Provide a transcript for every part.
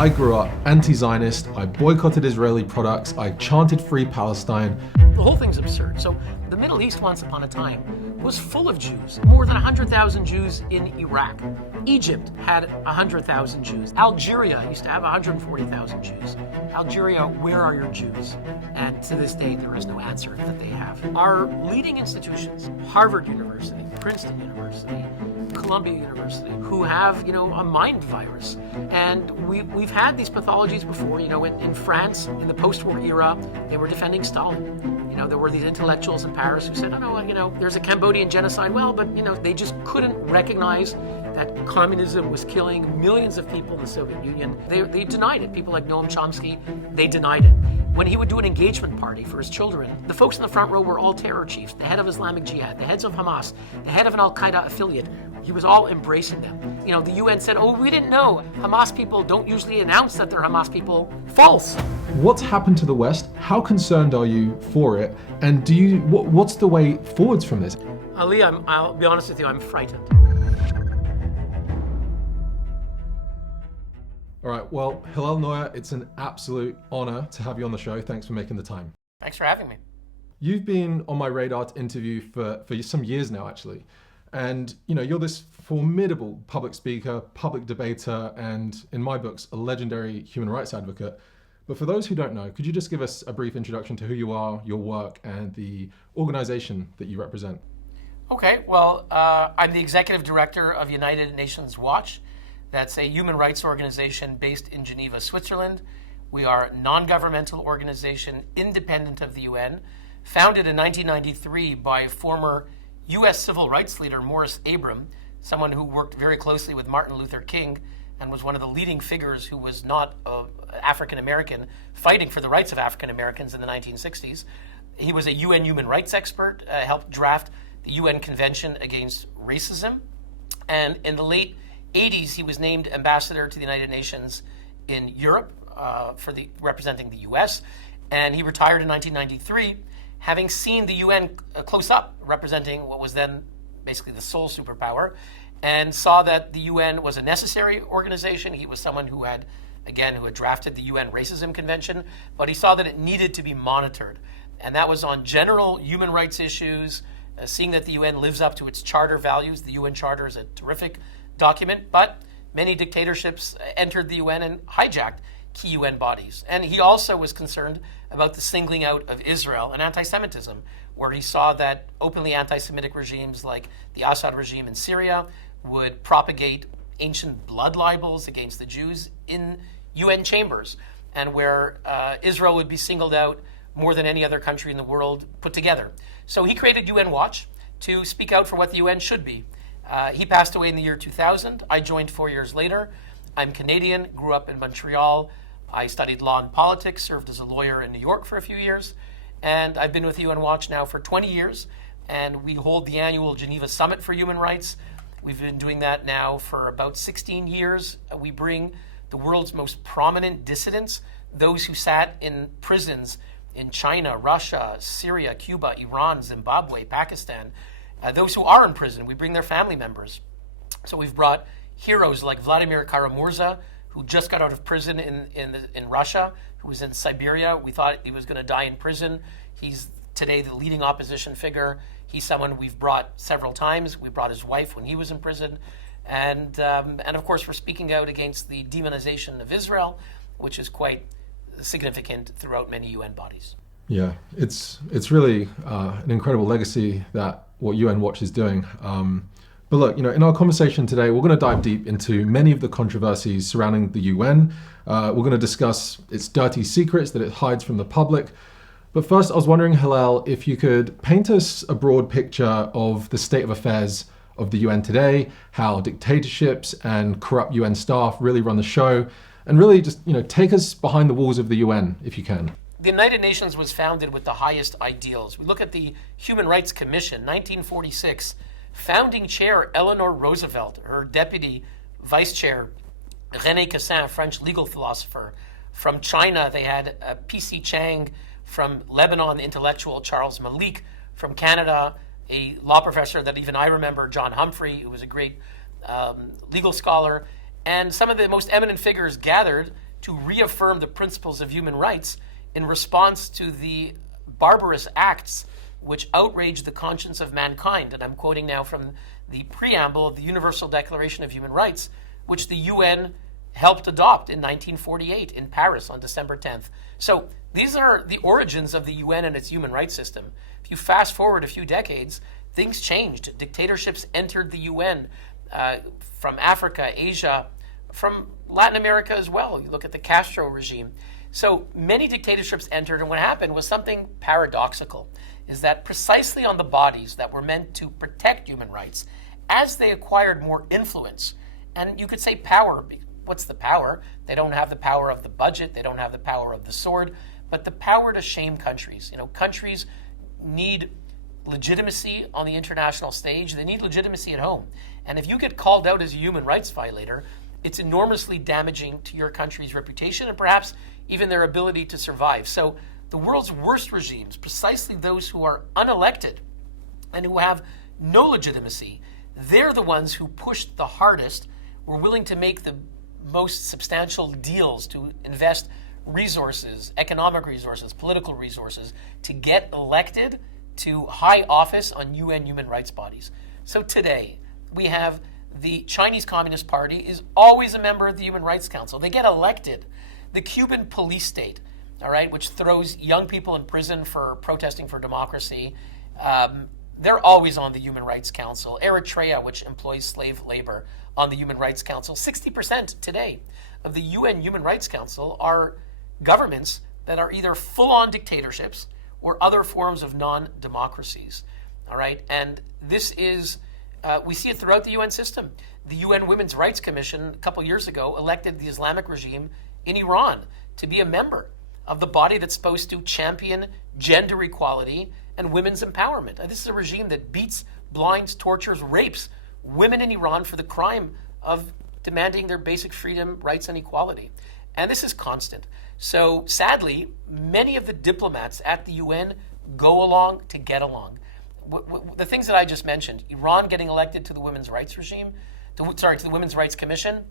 I grew up anti-Zionist, I boycotted Israeli products, I chanted Free Palestine. The whole thing's absurd. So the Middle East once upon a time was full of Jews. More than 100,000 Jews in Iraq. Egypt had 100,000 Jews. Algeria used to have 140,000 Jews. Algeria, where are your Jews? And to this day, there is no answer that they have. Our leading institutions, Harvard University, Princeton University, Columbia University, who have, a mind virus. And we've had these pathologies before. In France, in the post-war era, they were defending Stalin. There were these intellectuals in Paris who said, there's a Cambodian genocide. Well, but, they just couldn't recognize that communism was killing millions of people in the Soviet Union. They denied it. People like Noam Chomsky, they denied it. When he would do an engagement party for his children, the folks in the front row were all terror chiefs, the head of Islamic Jihad, the heads of Hamas, the head of an Al-Qaeda affiliate. He was all embracing them. The UN said, we didn't know. Hamas people don't usually announce that they're Hamas people. False. What's happened to the West? How concerned are you for it? And what's the way forwards from this? Ali, I'll be honest with you, I'm frightened. All right, well, Hillel Neuer, it's an absolute honor to have you on the show. Thanks for making the time. Thanks for having me. You've been on my radar to interview for some years now, actually. And, you're this formidable public speaker, public debater, and in my books, a legendary human rights advocate. But for those who don't know, could you just give us a brief introduction to who you are, your work, and the organization that you represent? Okay, well, I'm the executive director of United Nations Watch. That's a human rights organization based in Geneva, Switzerland. We are a non-governmental organization independent of the UN, founded in 1993 by former U.S. civil rights leader Morris Abram, someone who worked very closely with Martin Luther King and was one of the leading figures who was not African American, fighting for the rights of African Americans in the 1960s. He was a UN human rights expert, helped draft the UN Convention Against Racism, and in the late 80s, he was named ambassador to the United Nations in Europe representing the U.S., and he retired in 1993, having seen the UN close up, representing what was then basically the sole superpower, and saw that the UN was a necessary organization. He was someone who had drafted the UN Racism Convention, but he saw that it needed to be monitored, and that was on general human rights issues, seeing that the UN lives up to its charter values. The UN Charter is a terrific document, but many dictatorships entered the UN and hijacked key UN bodies. And he also was concerned about the singling out of Israel and anti-Semitism, where he saw that openly anti-Semitic regimes like the Assad regime in Syria would propagate ancient blood libels against the Jews in UN chambers, and where Israel would be singled out more than any other country in the world put together. So he created UN Watch to speak out for what the UN should be. He passed away in the year 2000. I joined 4 years later. I'm Canadian, grew up in Montreal. I studied law and politics, served as a lawyer in New York for a few years, and I've been with UN Watch now for 20 years, and we hold the annual Geneva Summit for Human Rights. We've been doing that now for about 16 years. We bring the world's most prominent dissidents, those who sat in prisons in China, Russia, Syria, Cuba, Iran, Zimbabwe, Pakistan, those who are in prison, we bring their family members. So we've brought heroes like Vladimir Kara-Murza, who just got out of prison in Russia, who was in Siberia. We thought he was going to die in prison. He's today the leading opposition figure. He's someone we've brought several times. We brought his wife when he was in prison. And of course, we're speaking out against the demonization of Israel, which is quite significant throughout many UN bodies. Yeah, it's really an incredible legacy that what UN Watch is doing. But look, in our conversation today, we're going to dive deep into many of the controversies surrounding the UN. We're going to discuss its dirty secrets that it hides from the public. But first, I was wondering, Hillel, if you could paint us a broad picture of the state of affairs of the UN today, how dictatorships and corrupt UN staff really run the show, and really just, take us behind the walls of the UN, if you can. The United Nations was founded with the highest ideals. We look at the Human Rights Commission, 1946, founding chair Eleanor Roosevelt, her deputy vice chair René Cassin, a French legal philosopher. From China, they had P.C. Chang. From Lebanon, the intellectual Charles Malik. From Canada, a law professor that even I remember, John Humphrey, who was a great legal scholar. And some of the most eminent figures gathered to reaffirm the principles of human rights in response to the barbarous acts which outrage the conscience of mankind. And I'm quoting now from the preamble of the Universal Declaration of Human Rights, which the UN helped adopt in 1948 in Paris on December 10th. So these are the origins of the UN and its human rights system. If you fast forward a few decades, things changed. Dictatorships entered the UN from Africa, Asia, from Latin America as well. You look at the Castro regime. So many dictatorships entered, and what happened was something paradoxical, is that precisely on the bodies that were meant to protect human rights, as they acquired more influence, and you could say power. What's the power? They don't have the power of the budget, they don't have the power of the sword, but the power to shame countries. Countries need legitimacy on the international stage. They need legitimacy at home. And if you get called out as a human rights violator, it's enormously damaging to your country's reputation and perhaps even their ability to survive. So the world's worst regimes, precisely those who are unelected and who have no legitimacy, they're the ones who pushed the hardest, were willing to make the most substantial deals to invest resources, economic resources, political resources, to get elected to high office on UN human rights bodies. So today, we have the Chinese Communist Party is always a member of the Human Rights Council. They get elected. The Cuban police state, all right, which throws young people in prison for protesting for democracy, they're always on the Human Rights Council. Eritrea, which employs slave labor, on the Human Rights Council. 60% today of the UN Human Rights Council are governments that are either full-on dictatorships or other forms of non-democracies, all right? And this is, we see it throughout the UN system. The UN Women's Rights Commission, a couple years ago, elected the Islamic regime in Iran to be a member of the body that's supposed to champion gender equality and women's empowerment. This is a regime that beats, blinds, tortures, rapes women in Iran for the crime of demanding their basic freedom, rights, and equality. And this is constant. So sadly, many of the diplomats at the UN go along to get along. The things that I just mentioned, Iran getting elected to the Women's Rights regime, to the Women's Rights Commission,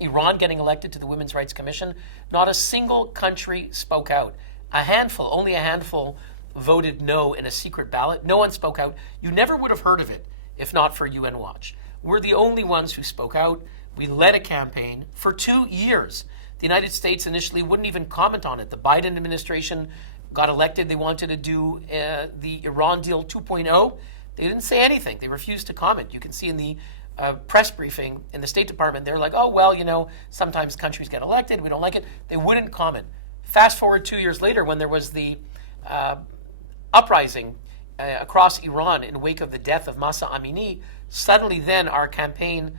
Iran getting elected to the Women's Rights Commission, not a single country spoke out. Only a handful voted no in a secret ballot. No one spoke out. You never would have heard of it if not for UN Watch. We're the only ones who spoke out. We led a campaign for 2 years. The United States initially wouldn't even comment on it. The Biden administration got elected. They wanted to do the Iran deal 2.0. They didn't say anything. They refused to comment. You can see in the press briefing in the State Department, they're like, oh, well, sometimes countries get elected. We don't like it. They wouldn't comment. Fast forward 2 years later when there was the uprising across Iran in wake of the death of Mahsa Amini, suddenly then our campaign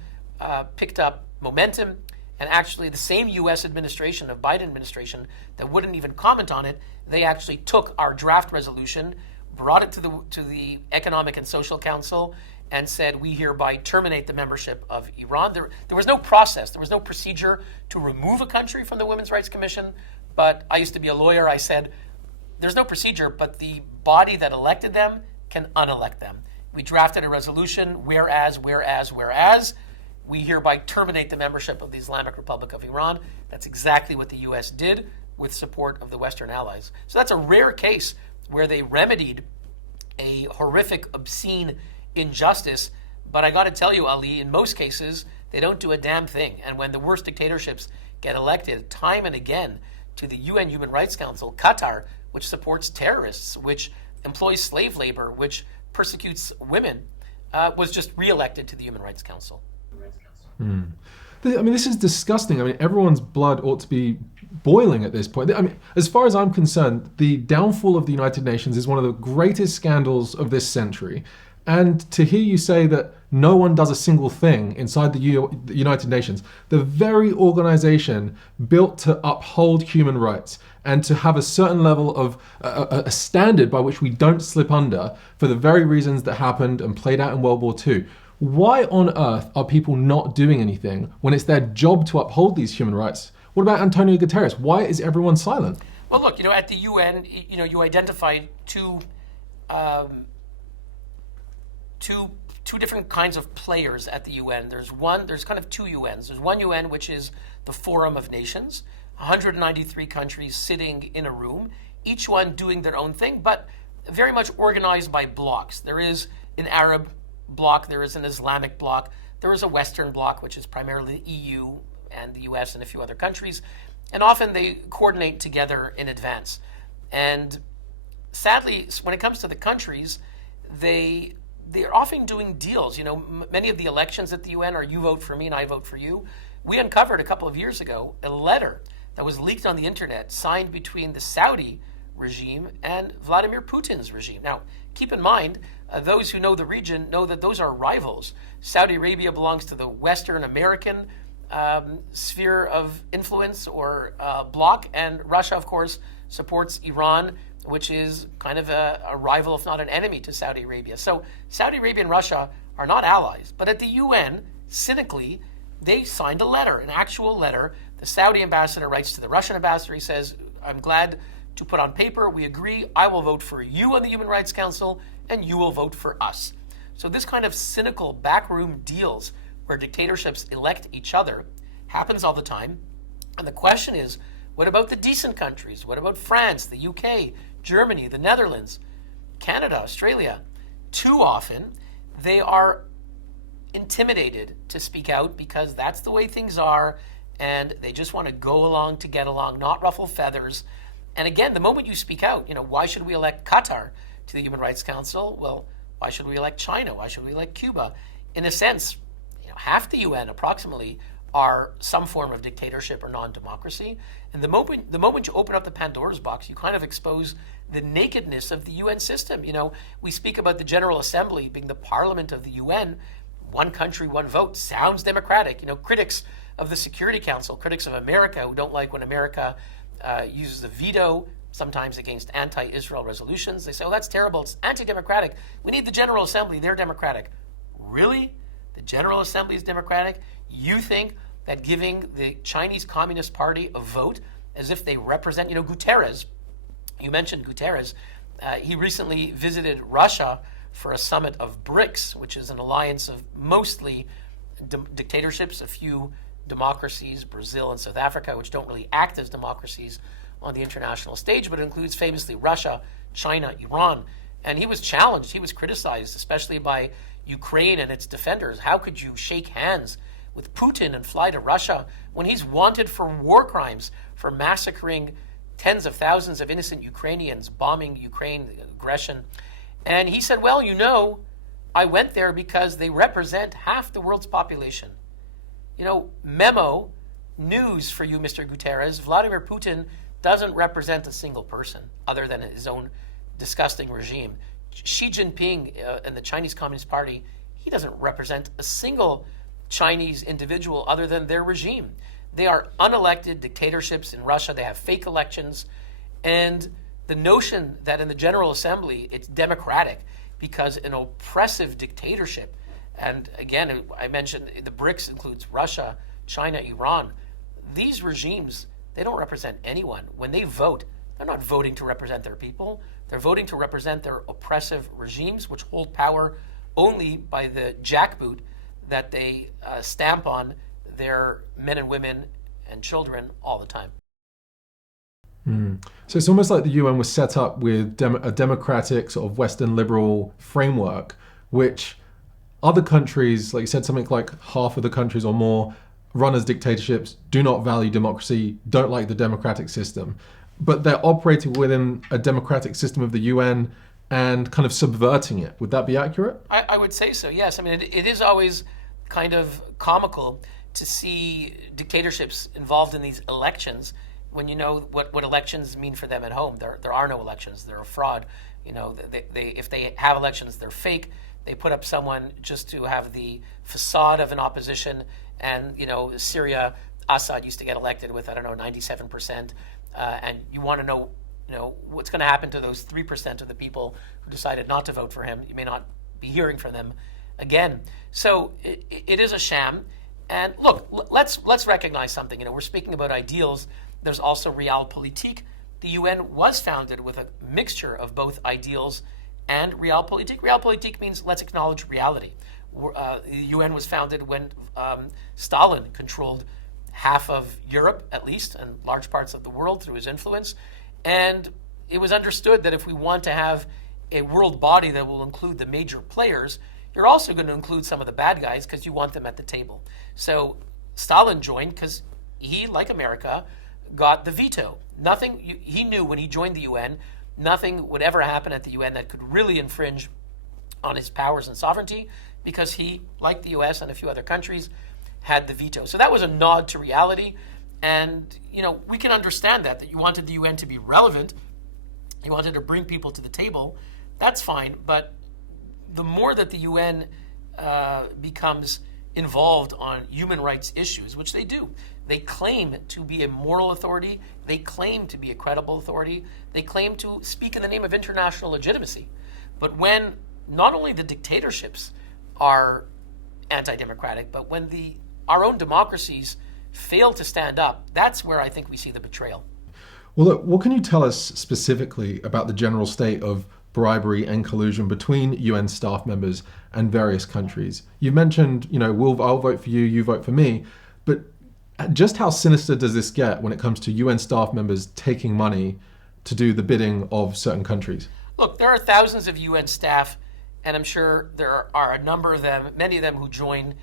picked up momentum, and actually the same U.S. administration, of Biden administration, that wouldn't even comment on it, they actually took our draft resolution, brought it to the Economic and Social Council, and said, we hereby terminate the membership of Iran. There was no process, there was no procedure to remove a country from the Women's Rights Commission, but I used to be a lawyer. I said, there's no procedure, but the body that elected them can unelect them. We drafted a resolution, whereas, we hereby terminate the membership of the Islamic Republic of Iran. That's exactly what the U.S. did with support of the Western allies. So that's a rare case where they remedied a horrific, obscene injustice. But I got to tell you, Ali, in most cases, they don't do a damn thing. And when the worst dictatorships get elected time and again to the UN Human Rights Council, Qatar, which supports terrorists, which employs slave labor, which persecutes women, was just re-elected to the Human Rights Council. This is disgusting. Everyone's blood ought to be boiling at this point. As far as I'm concerned, the downfall of the United Nations is one of the greatest scandals of this century. And to hear you say that no one does a single thing inside the United Nations, the very organization built to uphold human rights and to have a certain level of a standard by which we don't slip under for the very reasons that happened and played out in World War II. Why on earth are people not doing anything when it's their job to uphold these human rights? What about Antonio Guterres? Why is everyone silent? Well, look, at the UN, you identify two different kinds of players at the UN. There's kind of two UNs. There's one UN, which is the Forum of Nations, 193 countries sitting in a room, each one doing their own thing, but very much organized by blocks. There is an Arab bloc, there is an Islamic bloc, there is a Western bloc, which is primarily the EU and the US and a few other countries, and often they coordinate together in advance. And sadly, when it comes to the countries, they're often doing deals. Many of the elections at the UN are you vote for me and I vote for you. We uncovered a couple of years ago a letter that was leaked on the internet, signed between the Saudi regime and Vladimir Putin's regime. Now, keep in mind, those who know the region know that those are rivals. Saudi Arabia belongs to the Western American sphere of influence or bloc, and Russia, of course, supports Iran, which is kind of a rival, if not an enemy, to Saudi Arabia. So Saudi Arabia and Russia are not allies. But at the UN, cynically, they signed a letter, an actual letter. The Saudi ambassador writes to the Russian ambassador. He says, I'm glad to put on paper, we agree, I will vote for you on the Human Rights Council, and you will vote for us. So this kind of cynical backroom deals where dictatorships elect each other happens all the time. And the question is, what about the decent countries? What about France, the UK, Germany, the Netherlands, Canada, Australia? Too often, they are intimidated to speak out because that's the way things are, and they just want to go along to get along, not ruffle feathers. And again, the moment you speak out, why should we elect Qatar to the Human Rights Council? Well, why should we elect China? Why should we elect Cuba? In a sense, half the UN approximately are some form of dictatorship or non-democracy. And the moment you open up the Pandora's box, you kind of expose the nakedness of the UN system. We speak about the General Assembly being the parliament of the UN. One country, one vote sounds democratic. Critics of the Security Council, critics of America who don't like when America uses a veto, sometimes against anti-Israel resolutions. They say, oh, that's terrible. It's anti-democratic. We need the General Assembly. They're democratic. Really? The General Assembly is democratic? You think that giving the Chinese Communist Party a vote as if they represent, Guterres, you mentioned Guterres, he recently visited Russia for a summit of BRICS, which is an alliance of mostly dictatorships, a few democracies, Brazil and South Africa, which don't really act as democracies on the international stage, but it includes famously Russia, China, Iran. And he was challenged, he was criticized, especially by Ukraine and its defenders. How could you shake hands with Putin and fly to Russia when he's wanted for war crimes, for massacring tens of thousands of innocent Ukrainians, bombing Ukraine, aggression? And he said, well, I went there because they represent half the world's population. Memo, news for you, Mr. Guterres. Vladimir Putin doesn't represent a single person other than his own disgusting regime. Xi Jinping and the Chinese Communist Party, he doesn't represent a single Chinese individual other than their regime. They are unelected dictatorships in Russia. They have fake elections. And the notion that in the General Assembly it's democratic because an oppressive dictatorship, and again, I mentioned the BRICS includes Russia, China, Iran. These regimes, they don't represent anyone. When they vote, they're not voting to represent their people. They're voting to represent their oppressive regimes, which hold power only by the jackboot that they stamp on their men and women and children all the time. So it's almost like the UN was set up with a democratic sort of Western liberal framework, which other countries, like you said, something like half of the countries or more run as dictatorships, do not value democracy, don't like the democratic system. But they're operating within a democratic system of the UN and kind of subverting it. Would that be accurate? I would say so, yes. I mean, it is always kind of comical to see dictatorships involved in these elections when you know what elections mean for them at home. There are no elections. They're a fraud. If they have elections, they're fake. They put up someone just to have the facade of an opposition. And, Syria, Assad used to get elected with, 97%. And you want to know, what's going to happen to those 3% of the people who decided not to vote for him. You may not be hearing from them again. So it is a sham. And look, let's recognize something. We're speaking about ideals. There's also realpolitik. The UN was founded with a mixture of both ideals and realpolitik. Realpolitik means let's acknowledge reality. The UN was founded when Stalin controlled half of Europe, at least, and large parts of the world through his influence. And it was understood that if we want to have a world body that will include the major players, you're also going to include some of the bad guys because you want them at the table. So Stalin joined because he, like America, got the veto. He knew when he joined the UN, nothing would ever happen at the UN that could really infringe on his powers and sovereignty because he, like the US and a few other countries, had the veto. So that was a nod to reality. And, we can understand that you wanted the UN to be relevant. You wanted to bring people to the table. That's fine. But the more that the UN becomes involved on human rights issues, which they do, they claim to be a moral authority. They claim to be a credible authority. They claim to speak in the name of international legitimacy. But when not only the dictatorships are anti-democratic, but when our own democracies fail to stand up, that's where I think we see the betrayal. Well, look, what can you tell us specifically about the general state of bribery and collusion between UN staff members and various countries? You've mentioned, I'll vote for you, you vote for me, but just how sinister does this get when it comes to UN staff members taking money to do the bidding of certain countries? Look, there are thousands of UN staff, and I'm sure there are a number of them, many of them who join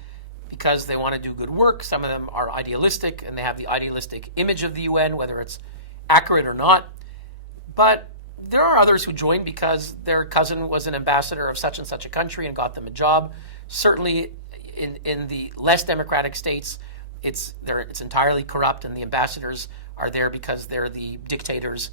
because they want to do good work. Some of them are idealistic, and they have the idealistic image of the UN, whether it's accurate or not. But there are others who join because their cousin was an ambassador of such and such a country and got them a job. Certainly in the less democratic states, it's entirely corrupt, and the ambassadors are there because they're the dictator's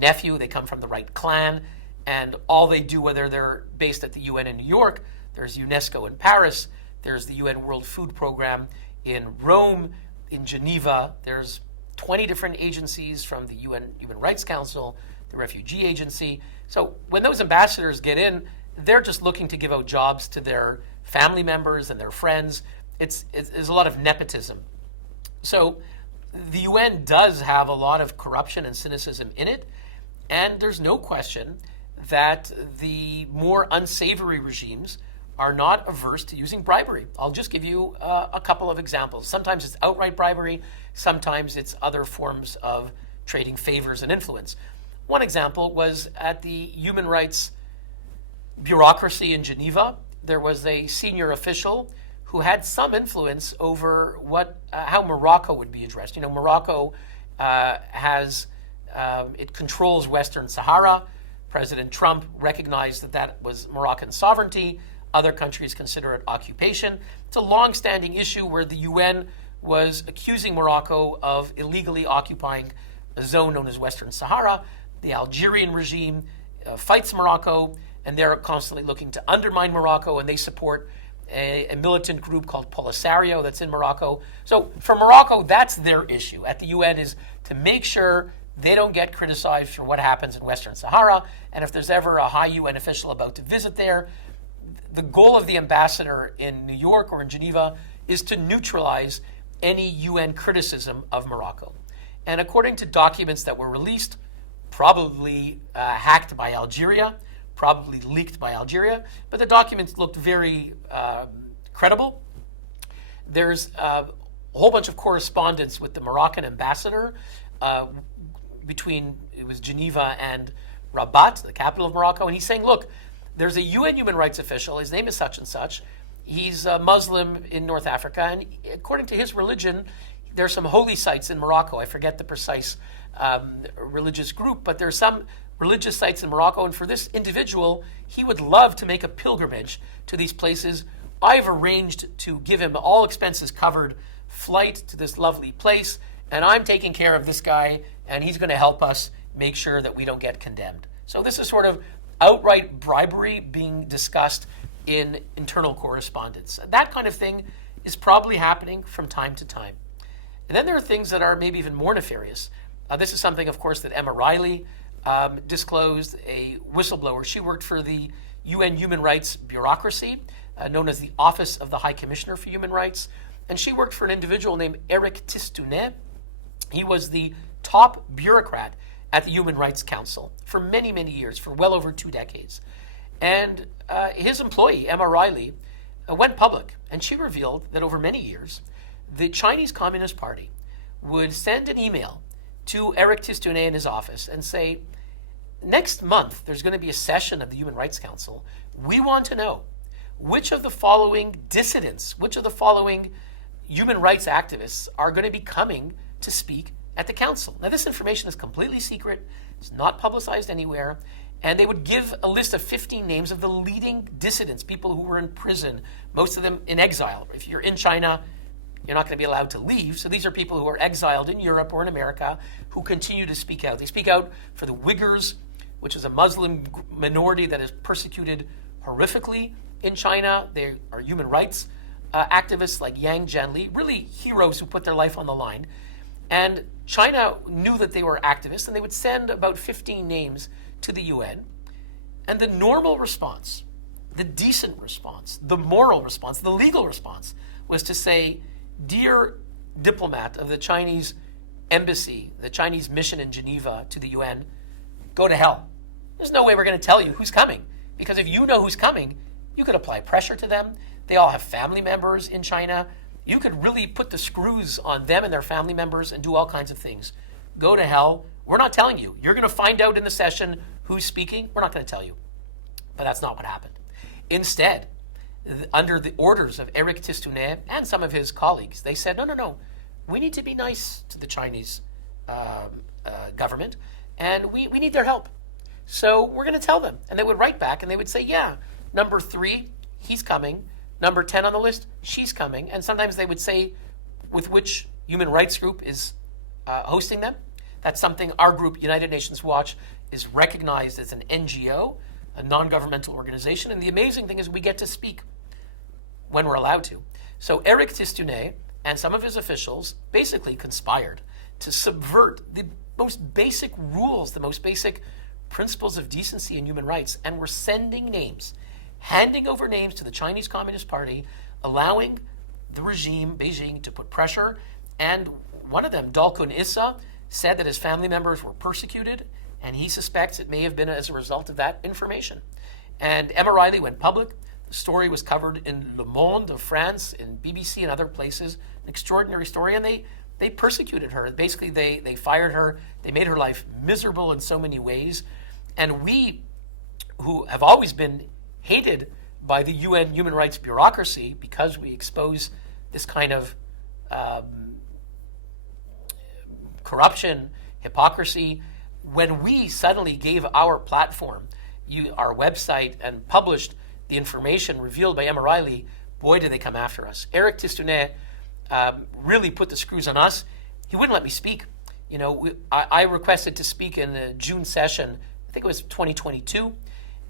nephew. They come from the right clan, and all they do, whether they're based at the UN in New York, there's UNESCO in Paris, there's the UN World Food Program in Rome, in Geneva, there's 20 different agencies from the UN Human Rights Council, the Refugee Agency. So when those ambassadors get in, they're just looking to give out jobs to their family members and their friends. It's a lot of nepotism. So the UN does have a lot of corruption and cynicism in it, and there's no question that the more unsavory regimes are not averse to using bribery. I'll just give you a couple of examples. Sometimes it's outright bribery, sometimes it's other forms of trading favors and influence. One example was at the human rights bureaucracy in Geneva. There was a senior official who had some influence over how Morocco would be addressed. Morocco it controls Western Sahara. President Trump recognized that was Moroccan sovereignty. Other countries consider it occupation. It's a long-standing issue where the UN was accusing Morocco of illegally occupying a zone known as Western Sahara. The Algerian regime fights Morocco, and they're constantly looking to undermine Morocco, and they support a militant group called Polisario that's in Morocco. So for Morocco, that's their issue at the UN, is to make sure they don't get criticized for what happens in Western Sahara. And if there's ever a high UN official about to visit there, the goal of the ambassador in New York or in Geneva is to neutralize any UN criticism of Morocco. And according to documents that were released, probably hacked by Algeria, probably leaked by Algeria, but the documents looked very credible. There's a whole bunch of correspondence with the Moroccan ambassador between, it was Geneva and Rabat, the capital of Morocco, and he's saying, look, there's a UN human rights official, his name is such and such, he's a Muslim in North Africa, and according to his religion, there's some holy sites in Morocco. I forget the precise religious group, but there's some religious sites in Morocco, and for this individual, he would love to make a pilgrimage to these places. I've arranged to give him all expenses covered flight to this lovely place, and I'm taking care of this guy, and he's going to help us make sure that we don't get condemned. So this is sort of outright bribery being discussed in internal correspondence. That kind of thing is probably happening from time to time. And then there are things that are maybe even more nefarious. This is something, of course, that Emma Riley disclosed, a whistleblower. She worked for the UN human rights bureaucracy, known as the Office of the High Commissioner for Human Rights. And she worked for an individual named Eric Tistounet. He was the top bureaucrat at the Human Rights Council for many, many years, for well over 2 decades. And his employee, Emma Riley, went public, and she revealed that over many years, the Chinese Communist Party would send an email to Eric Tistounet in his office and say, next month there's going to be a session of the Human Rights Council. We want to know which of the following dissidents, which of the following human rights activists are going to be coming to speak at the council. Now, this information is completely secret. It's not publicized anywhere. And they would give a list of 15 names of the leading dissidents, people who were in prison, most of them in exile. If you're in China, you're not going to be allowed to leave. So these are people who are exiled in Europe or in America who continue to speak out. They speak out for the Uyghurs, which is a Muslim minority that is persecuted horrifically in China. They are human rights activists like Yang Jianli, really heroes who put their life on the line. And China knew that they were activists, and they would send about 15 names to the UN. And the normal response, the decent response, the moral response, the legal response was to say, dear diplomat of the Chinese embassy, the Chinese mission in Geneva to the UN, go to hell. There's no way we're going to tell you who's coming, because if you know who's coming, you could apply pressure to them. They all have family members in China. You could really put the screws on them and their family members and do all kinds of things. Go to hell. We're not telling you. You're going to find out in the session who's speaking. We're not going to tell you. But that's not what happened. Instead, under the orders of Eric Tistounet and some of his colleagues, they said, no. We need to be nice to the Chinese government, and we need their help. So we're going to tell them. And they would write back, and they would say, yeah, number 3, he's coming. Number 10 on the list, she's coming. And sometimes they would say with which human rights group is hosting them. That's something our group, United Nations Watch, is recognized as an NGO, a non-governmental organization. And the amazing thing is we get to speak when we're allowed to. So Eric Tistounet and some of his officials basically conspired to subvert the most basic rules, the most basic principles of decency and human rights, and were sending names, handing over names to the Chinese Communist Party, allowing the regime, Beijing, to put pressure. And one of them, Dalkun Issa, said that his family members were persecuted, and he suspects it may have been as a result of that information. And Emma Riley went public. The story was covered in Le Monde of France, in BBC and other places, an extraordinary story, and they persecuted her. Basically, they fired her. They made her life miserable in so many ways. And we, who have always been hated by the UN human rights bureaucracy because we expose this kind of corruption, hypocrisy, when we suddenly gave our platform, our website, and published the information revealed by Emma Riley, boy, did they come after us. Eric Tistounet really put the screws on us. He wouldn't let me speak. I requested to speak in the June session, I think it was 2022.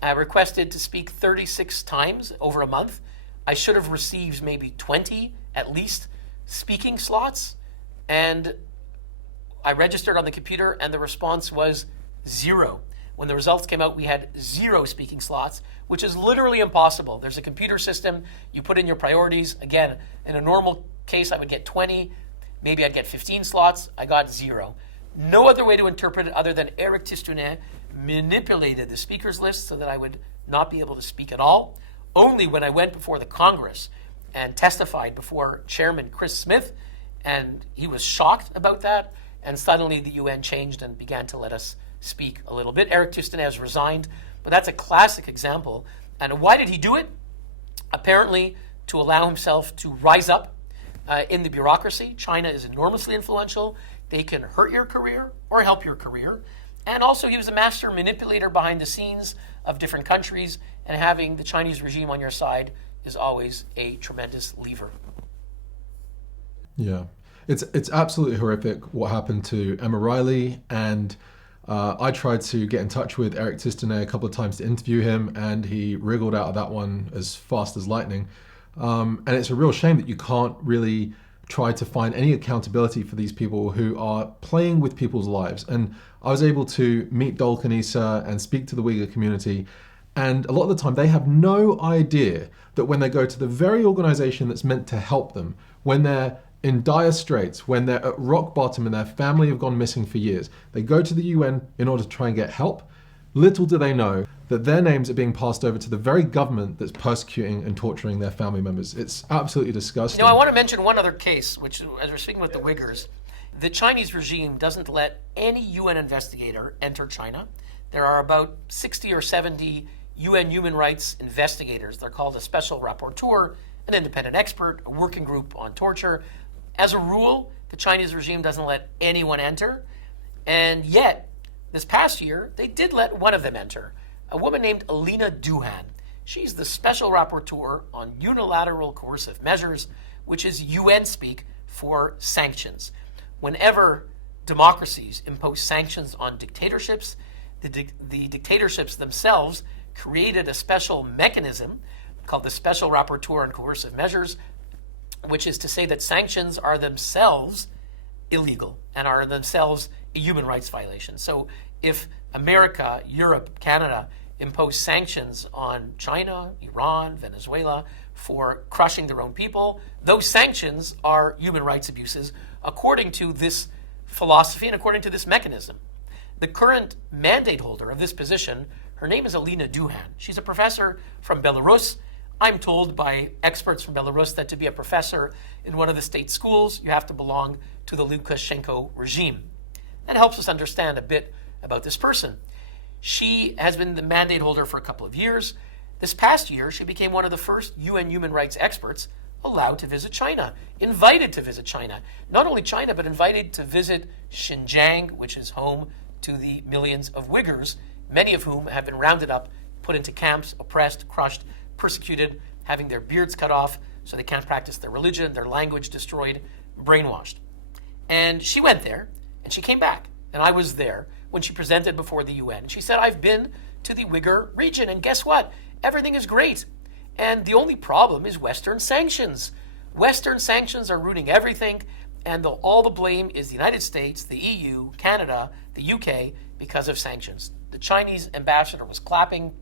I requested to speak 36 times over a month. I should have received maybe 20, at least, speaking slots. And I registered on the computer, and the response was 0. When the results came out, we had 0 speaking slots, which is literally impossible. There's a computer system. You put in your priorities. Again, in a normal case, I would get 20. Maybe I'd get 15 slots. I got 0. No other way to interpret it other than Eric Tistounet manipulated the speakers list so that I would not be able to speak at all. Only when I went before the Congress and testified before Chairman Chris Smith, and he was shocked about that, and suddenly the UN changed and began to let us speak a little bit. Eric Tistounet has resigned, but that's a classic example. And why did he do it? Apparently to allow himself to rise up in the bureaucracy. China is enormously influential. They can hurt your career or help your career. And also, he was a master manipulator behind the scenes of different countries, and having the Chinese regime on your side is always a tremendous lever. Yeah, it's absolutely horrific what happened to Emma Riley, and I tried to get in touch with Eric Tistounet a couple of times to interview him, and he wriggled out of that one as fast as lightning. And it's a real shame that you can't really try to find any accountability for these people who are playing with people's lives. And I was able to meet Dalkun Issa and speak to the Uyghur community, and a lot of the time they have no idea that when they go to the very organization that's meant to help them, when they're in dire straits, when they're at rock bottom and their family have gone missing for years, they go to the UN in order to try and get help. Little do they know that their names are being passed over to the very government that's persecuting and torturing their family members. It's absolutely disgusting. I want to mention one other case, which, as we're speaking with the Uyghurs, the Chinese regime doesn't let any UN investigator enter China. There are about 60 or 70 UN human rights investigators. They're called a special rapporteur, an independent expert, a working group on torture. As a rule, the Chinese regime doesn't let anyone enter. And yet, this past year, they did let one of them enter, a woman named Alina Duhan. She's the special rapporteur on unilateral coercive measures, which is UN speak for sanctions. Whenever democracies impose sanctions on dictatorships, the dictatorships themselves created a special mechanism called the Special Rapporteur on Coercive Measures, which is to say that sanctions are themselves illegal and are themselves a human rights violation. So if America, Europe, Canada impose sanctions on China, Iran, Venezuela for crushing their own people, those sanctions are human rights abuses according to this philosophy and according to this mechanism. The current mandate holder of this position, her name is Alina Duhan. She's a professor from Belarus. I'm told by experts from Belarus that to be a professor in one of the state schools, you have to belong to the Lukashenko regime. That helps us understand a bit about this person. She has been the mandate holder for a couple of years. This past year, she became one of the first UN human rights experts allowed to visit China, invited to visit China. Not only China, but invited to visit Xinjiang, which is home to the millions of Uyghurs, many of whom have been rounded up, put into camps, oppressed, crushed, persecuted, having their beards cut off so they can't practice their religion, their language destroyed, brainwashed. And she went there, and she came back. And I was there when she presented before the UN. She said, I've been to the Uyghur region, and guess what? Everything is great. And the only problem is Western sanctions. Western sanctions are ruining everything, and all the blame is the United States, the EU, Canada, the UK, because of sanctions. The Chinese ambassador was clapping.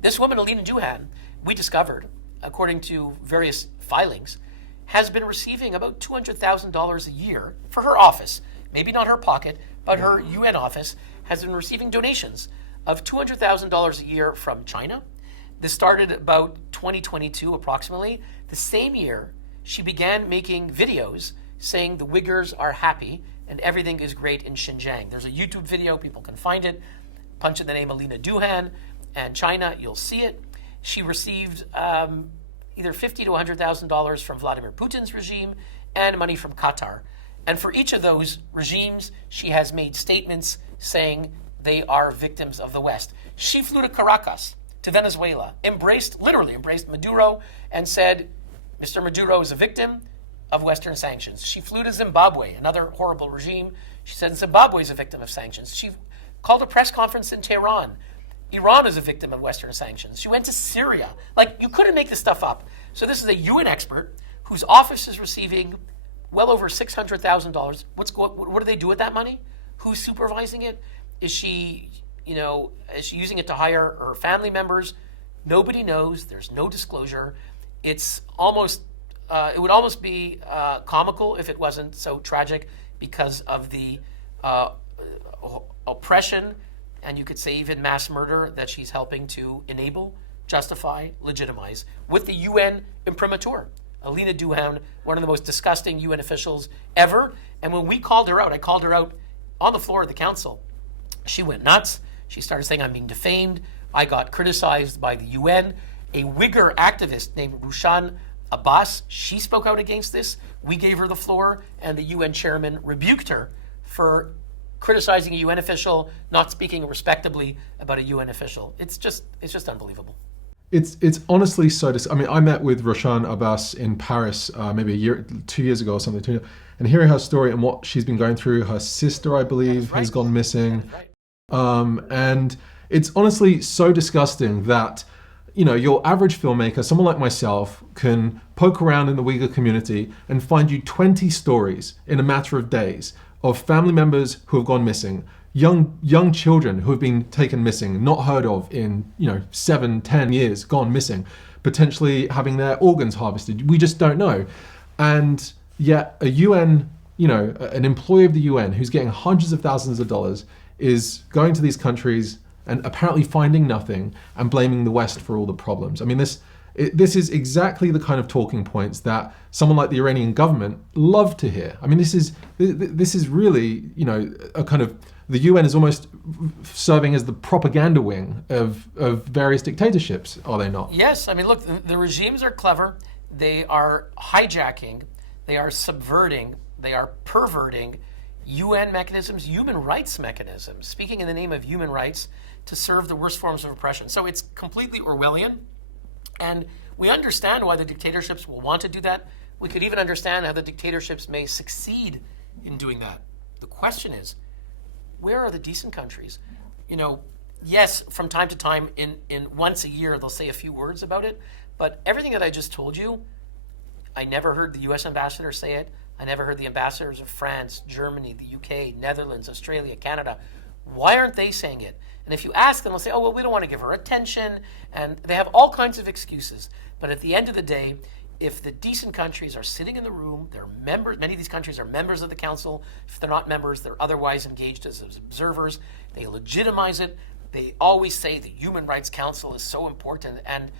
This woman, Alina Duhan, we discovered, according to various filings, has been receiving about $200,000 a year for her office. Maybe not her pocket, but her UN office has been receiving donations of $200,000 a year from China. This started about 2022 approximately. The same year, she began making videos saying the Uyghurs are happy and everything is great in Xinjiang. There's a YouTube video, people can find it. Punch in the name Alina Duhan and China, you'll see it. She received either $50,000 to $100,000 from Vladimir Putin's regime and money from Qatar. And for each of those regimes, she has made statements saying they are victims of the West. She flew to Caracas, to Venezuela, literally embraced Maduro and said, Mr. Maduro is a victim of Western sanctions. She flew to Zimbabwe, another horrible regime. She said Zimbabwe is a victim of sanctions. She called a press conference in Tehran. Iran is a victim of Western sanctions. She went to Syria. You couldn't make this stuff up. So this is a UN expert whose office is receiving well over $600,000. What do they do with that money? Who's supervising it? Is she using it to hire her family members? Nobody knows. There's no disclosure. It's almost, it would almost be comical if it wasn't so tragic because of the oppression, and you could say even mass murder that she's helping to enable, justify, legitimize with the UN imprimatur. Alina Duhan, one of the most disgusting UN officials ever. And when we called her out, I called her out on the floor of the council. She went nuts. She started saying I'm being defamed. I got criticized by the UN. A Uyghur activist named Rushan Abbas, she spoke out against this. We gave her the floor, and the UN chairman rebuked her for criticizing a UN official, not speaking respectably about a UN official. It's just unbelievable. It's honestly so I met with Roshan Abbas in Paris maybe 2 years ago or something, and hearing her story and what she's been going through, her sister, I believe, has gone missing. And it's honestly so disgusting that, your average filmmaker, someone like myself, can poke around in the Uyghur community and find you 20 stories in a matter of days of family members who have gone missing, young children who have been taken missing, not heard of in 7-10 years, gone missing, potentially having their organs harvested. We just don't know. And yet a UN, an employee of the UN who's getting hundreds of thousands of dollars is going to these countries and apparently finding nothing and blaming the West for all the problems. I mean, this is exactly the kind of talking points that someone like the Iranian government love to hear. I mean, this is really, a kind of, the UN is almost serving as the propaganda wing of various dictatorships, are they not? Yes, I mean, look, the regimes are clever. They are hijacking, they are subverting, they are perverting UN mechanisms, human rights mechanisms, speaking in the name of human rights to serve the worst forms of oppression. So it's completely Orwellian. And we understand why the dictatorships will want to do that. We could even understand how the dictatorships may succeed in doing that. The question is, where are the decent countries? Yes, from time to time, in once a year, they'll say a few words about it. But everything that I just told you, I never heard the U.S. ambassador say it. I never heard the ambassadors of France, Germany, the UK, Netherlands, Australia, Canada. Why aren't they saying it? And if you ask them, they'll say, oh, well, we don't want to give her attention. And they have all kinds of excuses. But at the end of the day, if the decent countries are sitting in the room, they're members, many of these countries are members of the council. If they're not members, they're otherwise engaged as observers. They legitimize it. They always say the Human Rights Council is so important. And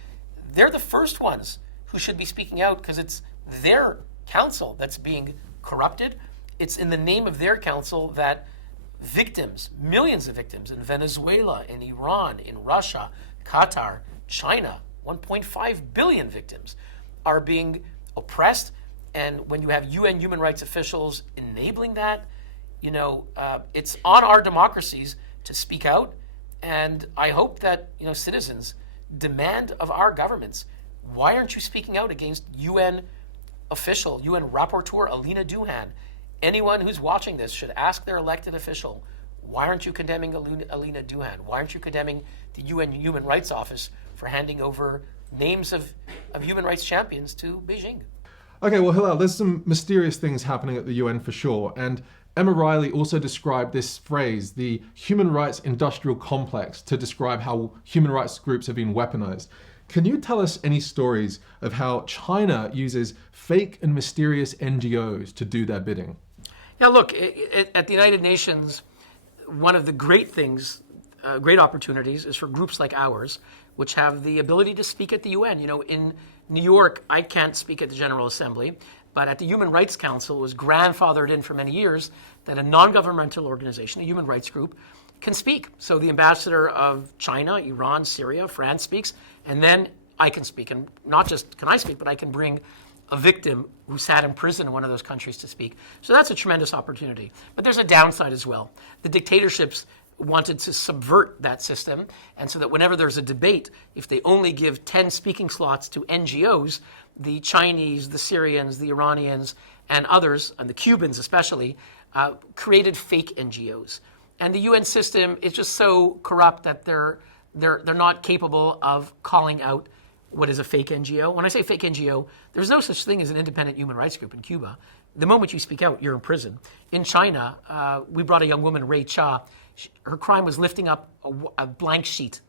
they're the first ones who should be speaking out because it's their council that's being corrupted. It's in the name of their council that victims, millions of victims in Venezuela, in Iran, in Russia, Qatar, China, 1.5 billion victims are being oppressed. And when you have UN human rights officials enabling that, it's on our democracies to speak out. And I hope that, citizens demand of our governments, why aren't you speaking out against UN official, UN rapporteur Alina Duhan? Anyone who's watching this should ask their elected official, why aren't you condemning Alina Duhan? Why aren't you condemning the UN Human Rights Office for handing over names of human rights champions to Beijing? Okay, well, Hillel, there's some mysterious things happening at the UN for sure. And Emma Riley also described this phrase, the human rights industrial complex, to describe how human rights groups have been weaponized. Can you tell us any stories of how China uses fake and mysterious NGOs to do their bidding? Yeah, look, at the United Nations, one of the great things, great opportunities is for groups like ours, which have the ability to speak at the UN. In New York, I can't speak at the General Assembly, but at the Human Rights Council, it was grandfathered in for many years that a non-governmental organization, a human rights group, can speak. So the ambassador of China, Iran, Syria, France speaks, and then I can speak. And not just can I speak, but I can bring a victim who sat in prison in one of those countries to speak. So that's a tremendous opportunity. But there's a downside as well. The dictatorships wanted to subvert that system, and so that whenever there's a debate, if they only give 10 speaking slots to NGOs, the Chinese, the Syrians, the Iranians, and others, and the Cubans especially, created fake NGOs. And the UN system is just so corrupt that they're not capable of calling out what is a fake NGO. When I say fake NGO, there's no such thing as an independent human rights group in Cuba. The moment you speak out, you're in prison. In China, we brought a young woman, Ray Cha. Her crime was lifting up a blank sheet.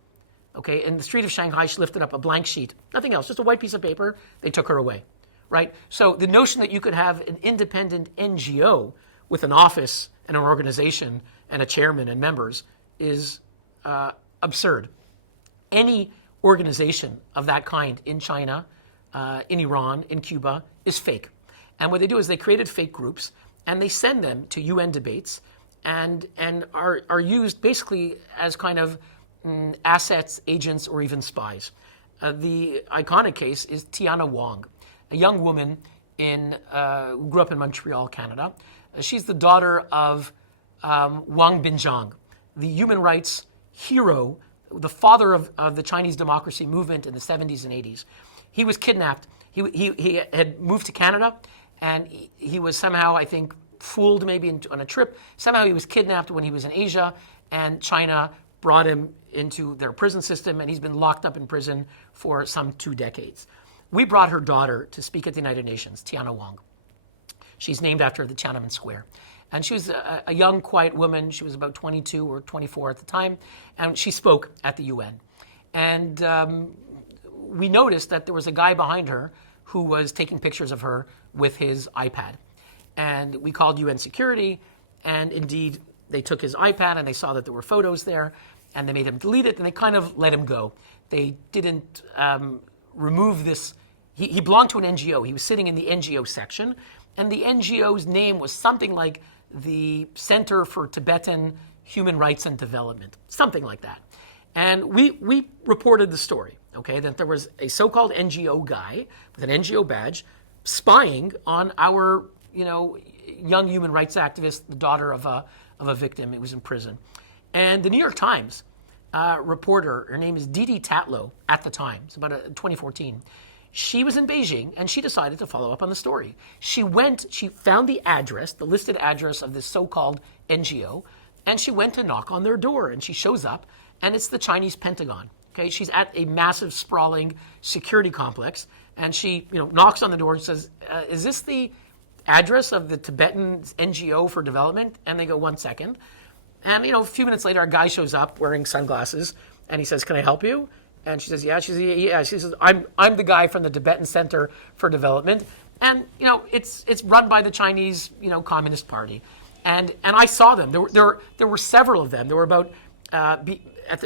Okay, in the street of Shanghai, she lifted up a blank sheet. Nothing else, just a white piece of paper. They took her away, right? So the notion that you could have an independent NGO with an office and an organization and a chairman and members is absurd. Any organization of that kind in China, in Iran, in Cuba, is fake. And what they do is they created fake groups and they send them to UN debates and are used basically as kind of assets, agents, or even spies. The iconic case is Tiana Wong, a young woman who grew up in Montreal, Canada. She's the daughter of Wang Binzhang, the human rights hero, the father of the Chinese democracy movement in the 70s and 80s. He was kidnapped. He had moved to Canada, and he was somehow, I think, fooled maybe on a trip. Somehow he was kidnapped when he was in Asia, and China brought him into their prison system, and he's been locked up in prison for some 2 decades. We brought her daughter to speak at the United Nations, Tiana Wong. She's named after the Tiananmen Square. And she was a young, quiet woman. She was about 22 or 24 at the time, and she spoke at the UN. And we noticed that there was a guy behind her who was taking pictures of her with his iPad. And we called UN security, and indeed, they took his iPad and they saw that there were photos there. and they made him delete it, and they kind of let him go. They didn't remove this. He belonged to an NGO. He was sitting in the NGO section, and the NGO's name was something like the Center for Tibetan Human Rights and Development, something like that. And we reported the story, okay, that there was a so-called NGO guy with an NGO badge spying on our, young human rights activist, the daughter of a victim who was in prison. And the New York Times reporter, her name is Didi Tatlow at the time, it's about 2014. She was in Beijing, and she decided to follow up on the story. She found the address, the listed address of this so-called NGO, and she went to knock on their door, and she shows up, and it's the Chinese Pentagon. Okay, she's at a massive, sprawling security complex, and she, knocks on the door and says, "Is this the address of the Tibetan NGO for development?" And they go, "1 second." And a few minutes later, a guy shows up wearing sunglasses, and he says, "Can I help you?" And she says, "Yeah." She says, "Yeah." She says, "I'm the guy from the Tibetan Center for Development," and it's run by the Chinese Communist Party, and I saw them. There were several of them. There were about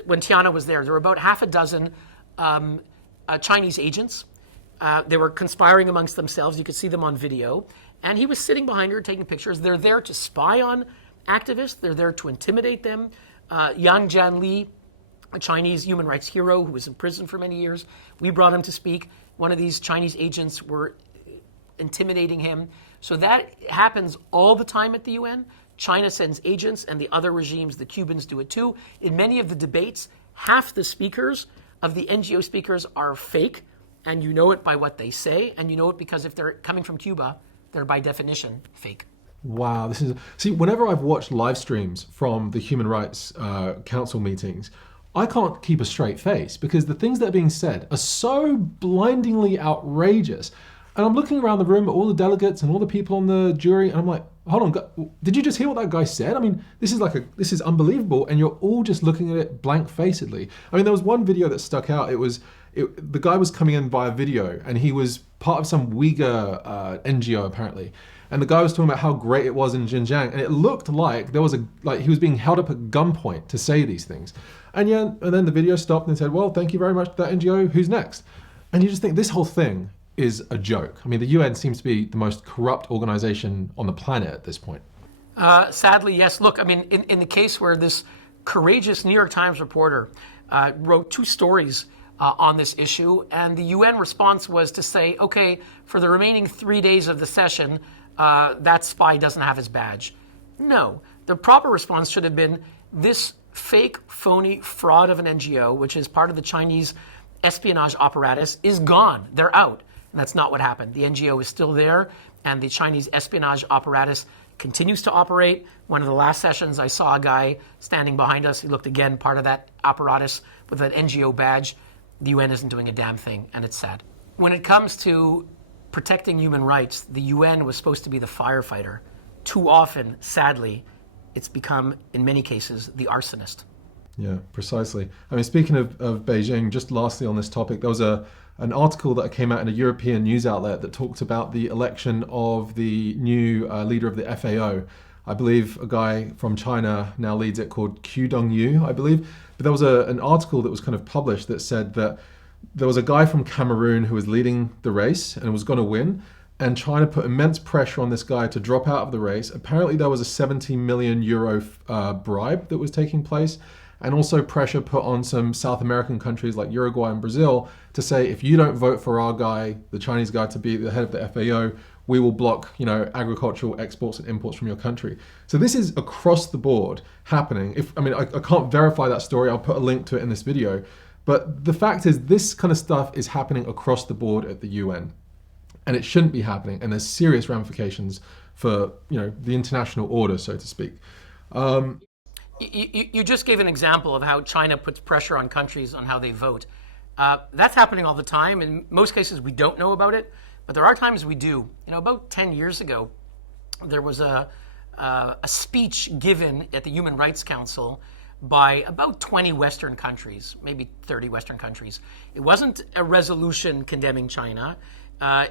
when Tiana was there were about half a dozen Chinese agents. They were conspiring amongst themselves. You could see them on video, and he was sitting behind her taking pictures. They're there to spy on activists. They're there to intimidate them. Yang Jianli, a Chinese human rights hero who was in prison for many years. We brought him to speak. One of these Chinese agents were intimidating him. So that happens all the time at the UN. China sends agents, and the other regimes, the Cubans, do it too. In many of the debates, half the speakers of the NGO speakers are fake, and you know it by what they say, and you know it because if they're coming from Cuba, they're by definition fake. Wow, whenever I've watched live streams from the Human Rights Council meetings, I can't keep a straight face because the things that are being said are so blindingly outrageous. And I'm looking around the room at all the delegates and all the people on the jury, and I'm like, hold on, did you just hear what that guy said? I mean, this is unbelievable, and you're all just looking at it blank-facedly. I mean, there was one video that stuck out. The guy was coming in via video, and he was part of some Uyghur NGO apparently. And the guy was talking about how great it was in Xinjiang, and it looked like he was being held up at gunpoint to say these things. And then the video stopped and said, "Well, thank you very much to that NGO. Who's next?" And you just think this whole thing is a joke. I mean, the UN seems to be the most corrupt organization on the planet at this point. Sadly, yes. Look, I mean, in the case where this courageous New York Times reporter wrote 2 stories on this issue, and the UN response was to say, okay, for the remaining 3 days of the session, that spy doesn't have his badge. No, the proper response should have been this fake, phony fraud of an NGO, which is part of the Chinese espionage apparatus, is gone. They're out. And that's not what happened. The NGO is still there, and the Chinese espionage apparatus continues to operate. One of the last sessions, I saw a guy standing behind us. He looked again part of that apparatus with an NGO badge. The UN isn't doing a damn thing, and it's sad. When it comes to protecting human rights, the UN was supposed to be the firefighter. Too often, sadly, it's become, in many cases, the arsonist. Yeah, precisely. I mean, speaking of Beijing, just lastly on this topic, there was an article that came out in a European news outlet that talked about the election of the new leader of the FAO. I believe a guy from China now leads it called Qu Dongyu, I believe. But there was an article that was kind of published that said that there was a guy from Cameroon who was leading the race and was going to win. And China put immense pressure on this guy to drop out of the race. Apparently there was a 70 million euro bribe that was taking place. And also pressure put on some South American countries like Uruguay and Brazil to say, if you don't vote for our guy, the Chinese guy, to be the head of the FAO, we will block, agricultural exports and imports from your country. So this is across the board happening. I can't verify that story. I'll put a link to it in this video. But the fact is, this kind of stuff is happening across the board at the UN. And it shouldn't be happening. And there's serious ramifications for, the international order, so to speak. You just gave an example of how China puts pressure on countries on how they vote. That's happening all the time. In most cases, we don't know about it, but there are times we do. About 10 years ago, there was a speech given at the Human Rights Council by about 20 Western countries, maybe 30 Western countries. It wasn't a resolution condemning China.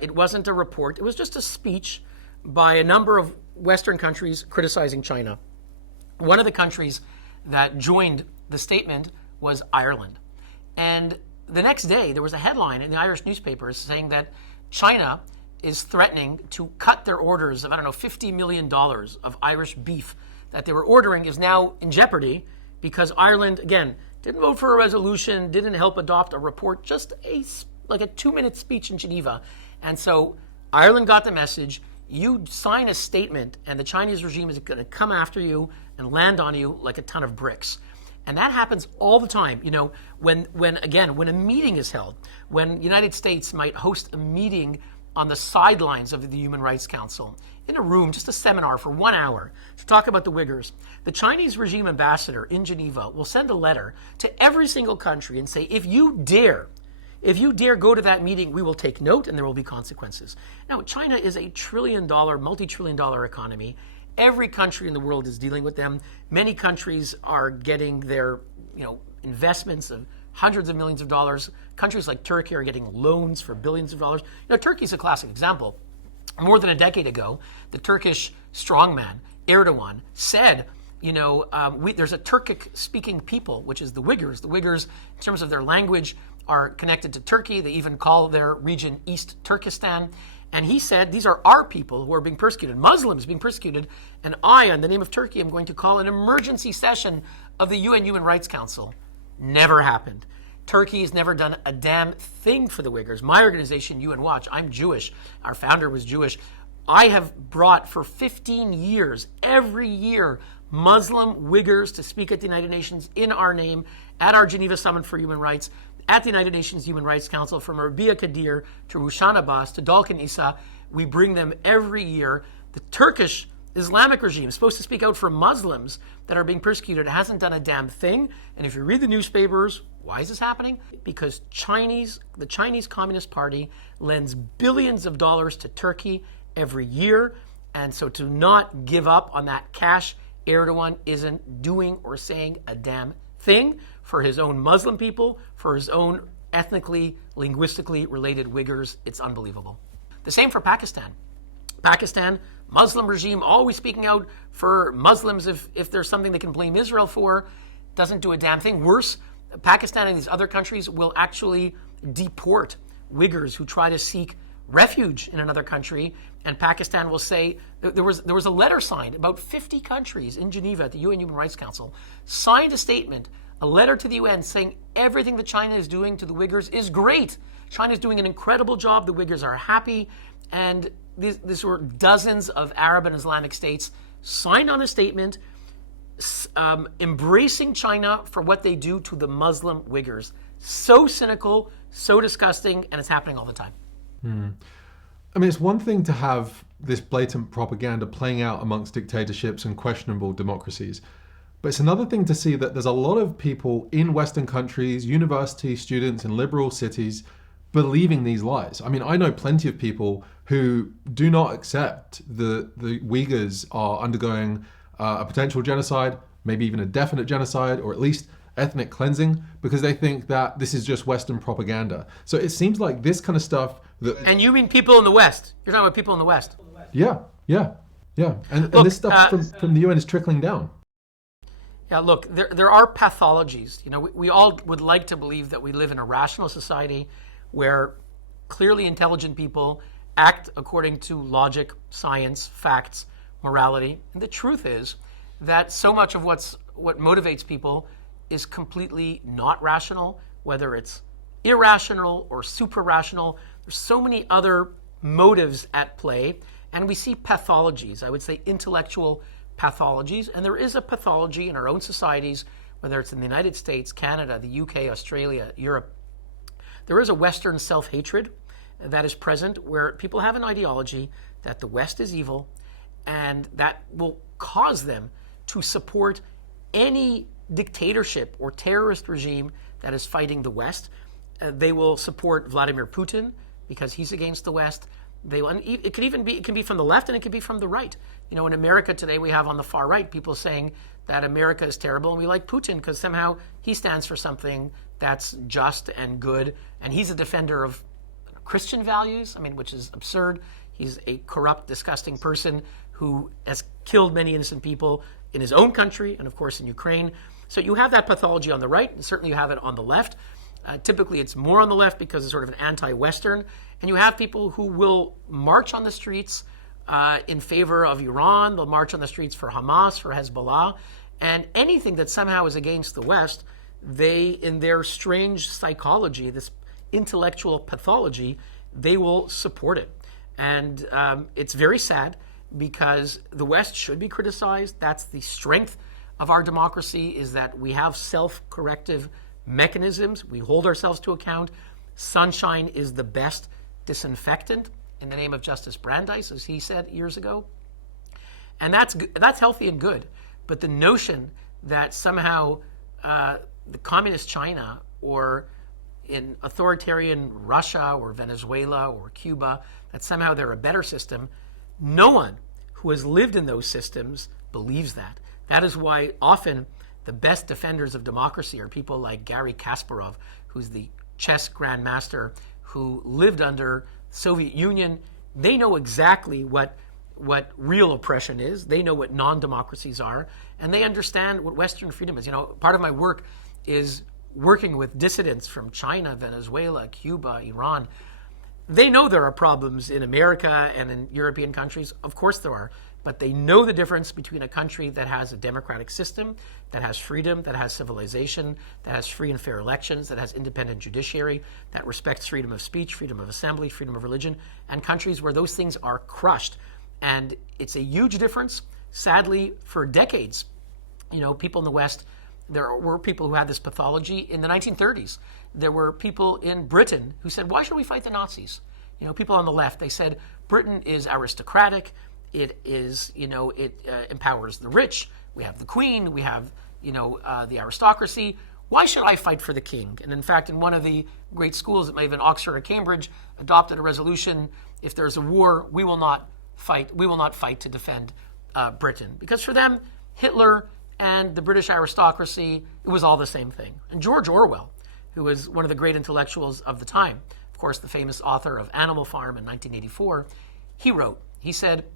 It wasn't a report. It was just a speech by a number of Western countries criticizing China. One of the countries that joined the statement was Ireland. And the next day, there was a headline in the Irish newspapers saying that China is threatening to cut their orders of, $50 million of Irish beef that they were ordering is now in jeopardy because Ireland, again, didn't vote for a resolution, didn't help adopt a report, just a 2-minute speech in Geneva. And so Ireland got the message. You sign a statement and the Chinese regime is going to come after you and land on you like a ton of bricks. And that happens all the time. When a meeting is held, when the United States might host a meeting on the sidelines of the Human Rights Council, in a room, just a seminar for 1 hour to talk about the Uyghurs, the Chinese regime ambassador in Geneva will send a letter to every single country and say, if you dare go to that meeting, we will take note and there will be consequences. Now, China is a multi-trillion-dollar economy. Every country in the world is dealing with them. Many countries are getting their, investments of hundreds of millions of dollars. Countries like Turkey are getting loans for billions of dollars. Turkey's a classic example. More than a decade ago, the Turkish strongman, Erdogan, said, there's a Turkic-speaking people, which is the Uyghurs. The Uyghurs, in terms of their language, are connected to Turkey. They even call their region East Turkestan. And he said, these are our people who are being persecuted, Muslims being persecuted, and I, in the name of Turkey, am going to call an emergency session of the UN Human Rights Council. Never happened. Turkey has never done a damn thing for the Uyghurs. My organization, UN Watch, I'm Jewish. Our founder was Jewish. I have brought for 15 years, every year, Muslim Uyghurs to speak at the United Nations in our name, at our Geneva Summit for Human Rights, at the United Nations Human Rights Council, from Rabia Kadir to Rushan Abbas to Dalkin Issa. We bring them every year. The Turkish Islamic regime is supposed to speak out for Muslims that are being persecuted. It hasn't done a damn thing. And if you read the newspapers, why is this happening? Because the Chinese Communist Party lends billions of dollars to Turkey every year. And so to not give up on that cash, Erdogan isn't doing or saying a damn thing for his own Muslim people, for his own ethnically, linguistically related Uyghurs. It's unbelievable. The same for Pakistan. Pakistan, Muslim regime, always speaking out for Muslims if there's something they can blame Israel for, doesn't do a damn thing. Worse, Pakistan and these other countries will actually deport Uyghurs who try to seek refuge in another country, and Pakistan will say, there was a letter signed, about 50 countries in Geneva at the UN Human Rights Council signed a statement, a letter to the UN saying everything that China is doing to the Uyghurs is great. China is doing an incredible job. The Uyghurs are happy. And these were dozens of Arab and Islamic states signed on a statement embracing China for what they do to the Muslim Uyghurs. So cynical, so disgusting, and it's happening all the time. I mean, it's one thing to have this blatant propaganda playing out amongst dictatorships and questionable democracies, but it's another thing to see that there's a lot of people in Western countries, university students in liberal cities, believing these lies. I mean, I know plenty of people who do not accept the Uyghurs are undergoing a potential genocide, maybe even a definite genocide, or at least ethnic cleansing, because they think that this is just Western propaganda. So it seems like this kind of stuff that... And you mean people in the West? You're talking about people in the West? Yeah. And this stuff from the UN is trickling down. Yeah, look, there are pathologies. We all would like to believe that we live in a rational society where clearly intelligent people act according to logic, science, facts, morality. And the truth is that so much of what motivates people is completely not rational, whether it's irrational or super-rational. There's so many other motives at play, and we see pathologies, I would say intellectual pathologies, and there is a pathology in our own societies, whether it's in the United States, Canada, the UK, Australia, Europe. There is a Western self-hatred that is present where people have an ideology that the West is evil, and that will cause them to support any dictatorship or terrorist regime that is fighting the West. They will support Vladimir Putin because he's against the West. It can be from the left and it can be from the right. In America today, we have on the far right people saying that America is terrible and we like Putin because somehow he stands for something that's just and good, and he's a defender of Christian values, which is absurd. He's a corrupt, disgusting person who has killed many innocent people in his own country and, of course, in Ukraine. So you have that pathology on the right, and certainly you have it on the left. Typically, it's more on the left because it's sort of an anti-Western. And you have people who will march on the streets in favor of Iran. They'll march on the streets for Hamas, for Hezbollah. And anything that somehow is against the West, they, in their strange psychology, this intellectual pathology, they will support it. And it's very sad because the West should be criticized. That's the strength of our democracy, is that we have self-corrective mechanisms. We hold ourselves to account. Sunshine is the best disinfectant, in the name of Justice Brandeis, as he said years ago. And that's healthy and good. But the notion that somehow the communist China or in authoritarian Russia or Venezuela or Cuba, that somehow they're a better system, no one who has lived in those systems believes that. That is why often the best defenders of democracy are people like Garry Kasparov, who's the chess grandmaster who lived under Soviet Union. They know exactly what real oppression is. They know what non-democracies are, and they understand what Western freedom is. You know, part of my work is working with dissidents from China, Venezuela, Cuba, Iran. They know there are problems in America and in European countries. Of course there are. But they know the difference between a country that has a democratic system, that has freedom, that has civilization, that has free and fair elections, that has independent judiciary, that respects freedom of speech, freedom of assembly, freedom of religion, and countries where those things are crushed. And it's a huge difference. Sadly, for decades, you know, people in the West, there were people who had this pathology. In the 1930s, there were people in Britain who said, why should we fight the Nazis? You know, people on the left, they said, Britain is aristocratic. It is, you know, it empowers the rich. We have the Queen. We have, you know, the aristocracy. Why should I fight for the king? And in fact, in one of the great schools, it may have been Oxford or Cambridge, adopted a resolution: if there's a war, we will not fight. We will not fight to defend Britain, because for them, Hitler and the British aristocracy, it was all the same thing. And George Orwell, who was one of the great intellectuals of the time, of course, the famous author of Animal Farm in 1984, he wrote. He said.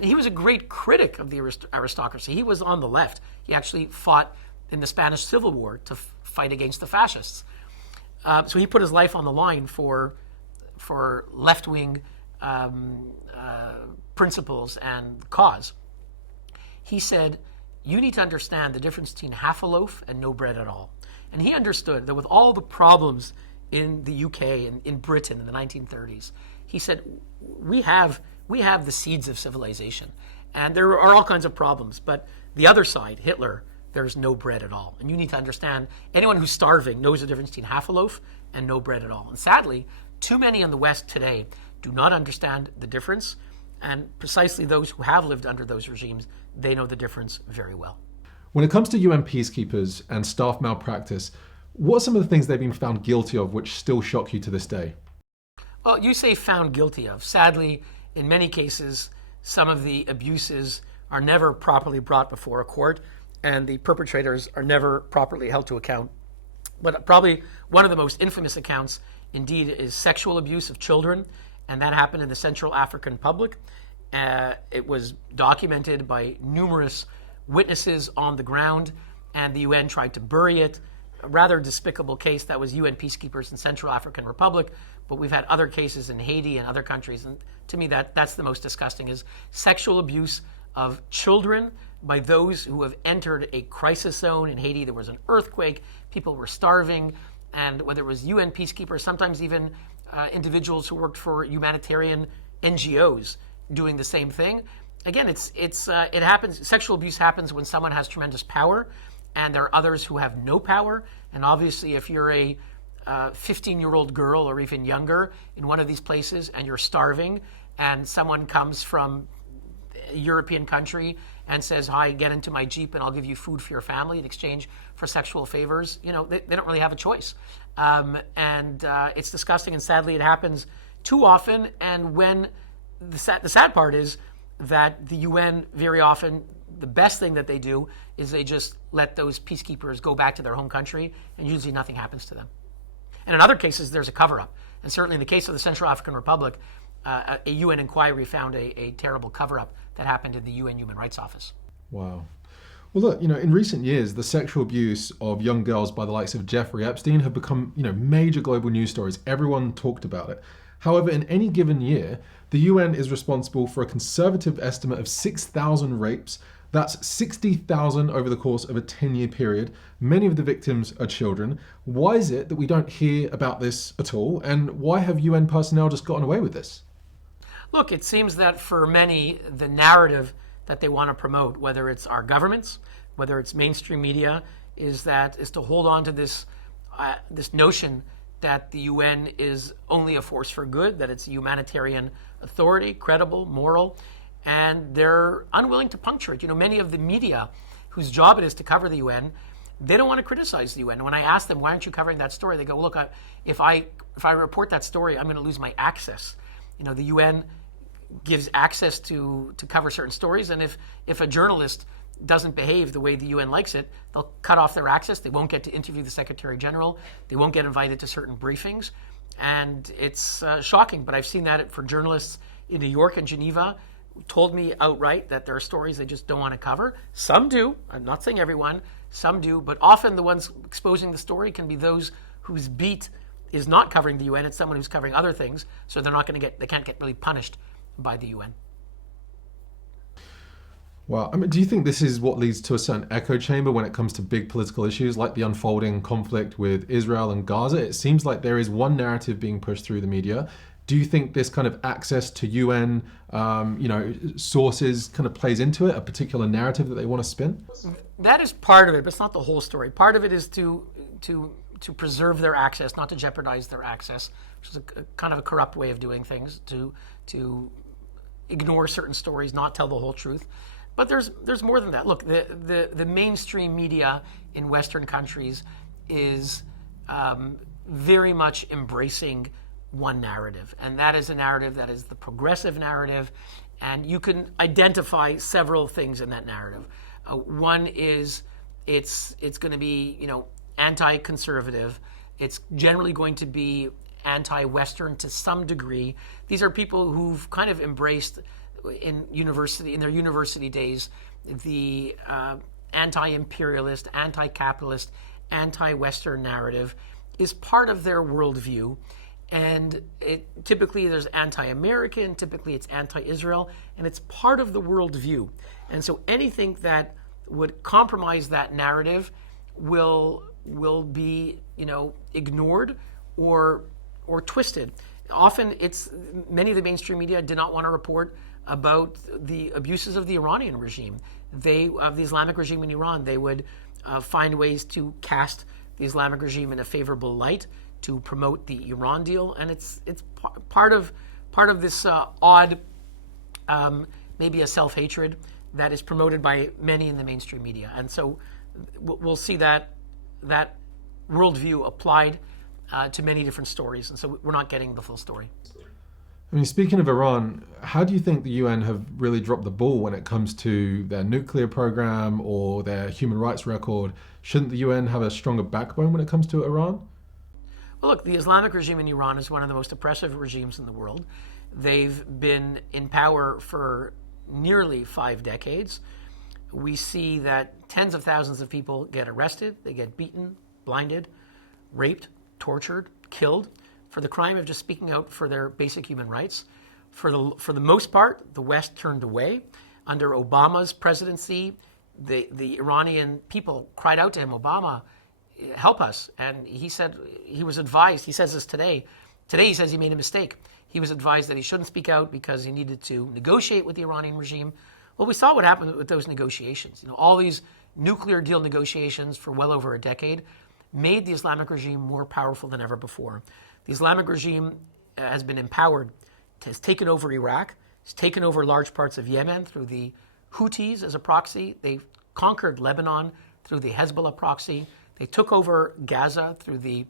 He was a great critic of the aristocracy. He was on the left. He actually fought in the Spanish Civil War to fight against the fascists. So he put his life on the line for left-wing principles and cause. He said, you need to understand the difference between half a loaf and no bread at all. And he understood that with all the problems in the UK and in Britain in the 1930s, he said, we have the seeds of civilization. And there are all kinds of problems. But the other side, Hitler, there's no bread at all. And you need to understand, anyone who's starving knows the difference between half a loaf and no bread at all. And sadly, too many in the West today do not understand the difference. And precisely those who have lived under those regimes, they know the difference very well. When it comes to UN peacekeepers and staff malpractice, what are some of the things they've been found guilty of which still shock you to this day? Well, you say found guilty of. Sadly, in many cases, some of the abuses are never properly brought before a court, and the perpetrators are never properly held to account. But probably one of the most infamous accounts, indeed, is sexual abuse of children, and that happened in the Central African Republic. It was documented by numerous witnesses on the ground, and the UN tried to bury it. A rather despicable case. That was UN peacekeepers in Central African Republic, but we've had other cases in Haiti and other countries, and to me that's the most disgusting, is sexual abuse of children by those who have entered a crisis zone. In Haiti, there was an earthquake, people were starving, and whether it was UN peacekeepers, sometimes even individuals who worked for humanitarian NGOs doing the same thing. Again, it happens. Sexual abuse happens when someone has tremendous power, and there are others who have no power. And obviously, if you're a 15-year-old girl or even younger in one of these places and you're starving, and someone comes from a European country and says, hi, get into my Jeep and I'll give you food for your family in exchange for sexual favors, you know, they don't really have a choice. And it's disgusting, and sadly it happens too often. And when the sad part is that the UN very often, the best thing that they do is they just let those peacekeepers go back to their home country, and usually nothing happens to them. And in other cases, there's a cover-up. And certainly in the case of the Central African Republic, a UN inquiry found a terrible cover-up that happened in the UN Human Rights Office. Wow. Well, look, in recent years, the sexual abuse of young girls by the likes of Jeffrey Epstein have become, major global news stories. Everyone talked about it. However, in any given year, the UN is responsible for a conservative estimate of 6,000 rapes. That's 60,000 over the course of a 10-year period. Many of the victims are children. Why is it that we don't hear about this at all? And why have UN personnel just gotten away with this? Look, it seems that for many, the narrative that they want to promote, whether it's our governments, whether it's mainstream media, is to hold on to this notion that the UN is only a force for good, that it's a humanitarian authority, credible, moral, and they're unwilling to puncture it. Many of the media whose job it is to cover the UN, they don't want to criticize the UN. When I ask them, why aren't you covering that story? They go, look, if I report that story, I'm going to lose my access. The UN gives access to cover certain stories, and if a journalist doesn't behave the way the UN likes it, they'll cut off their access. They won't get to interview the Secretary General. They won't get invited to certain briefings. And it's shocking, but I've seen that for journalists in New York and Geneva who told me outright that there are stories they just don't want to cover. Some do. I'm not saying everyone. Some do. But often the ones exposing the story can be those whose beat is not covering the UN. It's someone who's covering other things. So they can't get really punished by the UN. Well, do you think this is what leads to a certain echo chamber when it comes to big political issues like the unfolding conflict with Israel and Gaza? It seems like there is one narrative being pushed through the media. Do you think this kind of access to UN, sources kind of plays into it, a particular narrative that they want to spin? That is part of it, but it's not the whole story. Part of it is to preserve their access, not to jeopardize their access, which is a kind of a corrupt way of doing things, to ignore certain stories, not tell the whole truth. But there's more than that. Look, the mainstream media in Western countries is very much embracing one narrative, and that is a narrative that is the progressive narrative, and you can identify several things in that narrative. One is it's going to be anti-conservative. It's generally going to be anti-Western to some degree. These are people who've kind of embraced in their university days, the anti-imperialist, anti-capitalist, anti-Western narrative is part of their worldview. And typically there's anti-American, typically it's anti-Israel, and it's part of the worldview. And so anything that would compromise that narrative will be ignored or twisted. Often many of the mainstream media did not want to report about the abuses of the Iranian regime. Of the Islamic regime in Iran, they would find ways to cast the Islamic regime in a favorable light to promote the Iran deal, and it's part of this odd, maybe a self-hatred that is promoted by many in the mainstream media. And so we'll see that worldview applied to many different stories, and so we're not getting the full story. Speaking of Iran, how do you think the UN have really dropped the ball when it comes to their nuclear program or their human rights record? Shouldn't the UN have a stronger backbone when it comes to Iran? Well, look, the Islamic regime in Iran is one of the most oppressive regimes in the world. They've been in power for nearly 5 decades. We see that tens of thousands of people get arrested, they get beaten, blinded, raped, tortured, killed for the crime of just speaking out for their basic human rights. For the most part, the West turned away. Under Obama's presidency, the Iranian people cried out to him, Obama, help us. And he said he was advised, he says this today. Today he says he made a mistake. He was advised that he shouldn't speak out because he needed to negotiate with the Iranian regime. Well, we saw what happened with those negotiations. All these nuclear deal negotiations for well over a decade made the Islamic regime more powerful than ever before. The Islamic regime has been empowered, has taken over Iraq, has taken over large parts of Yemen through the Houthis as a proxy. They've conquered Lebanon through the Hezbollah proxy. They took over Gaza through the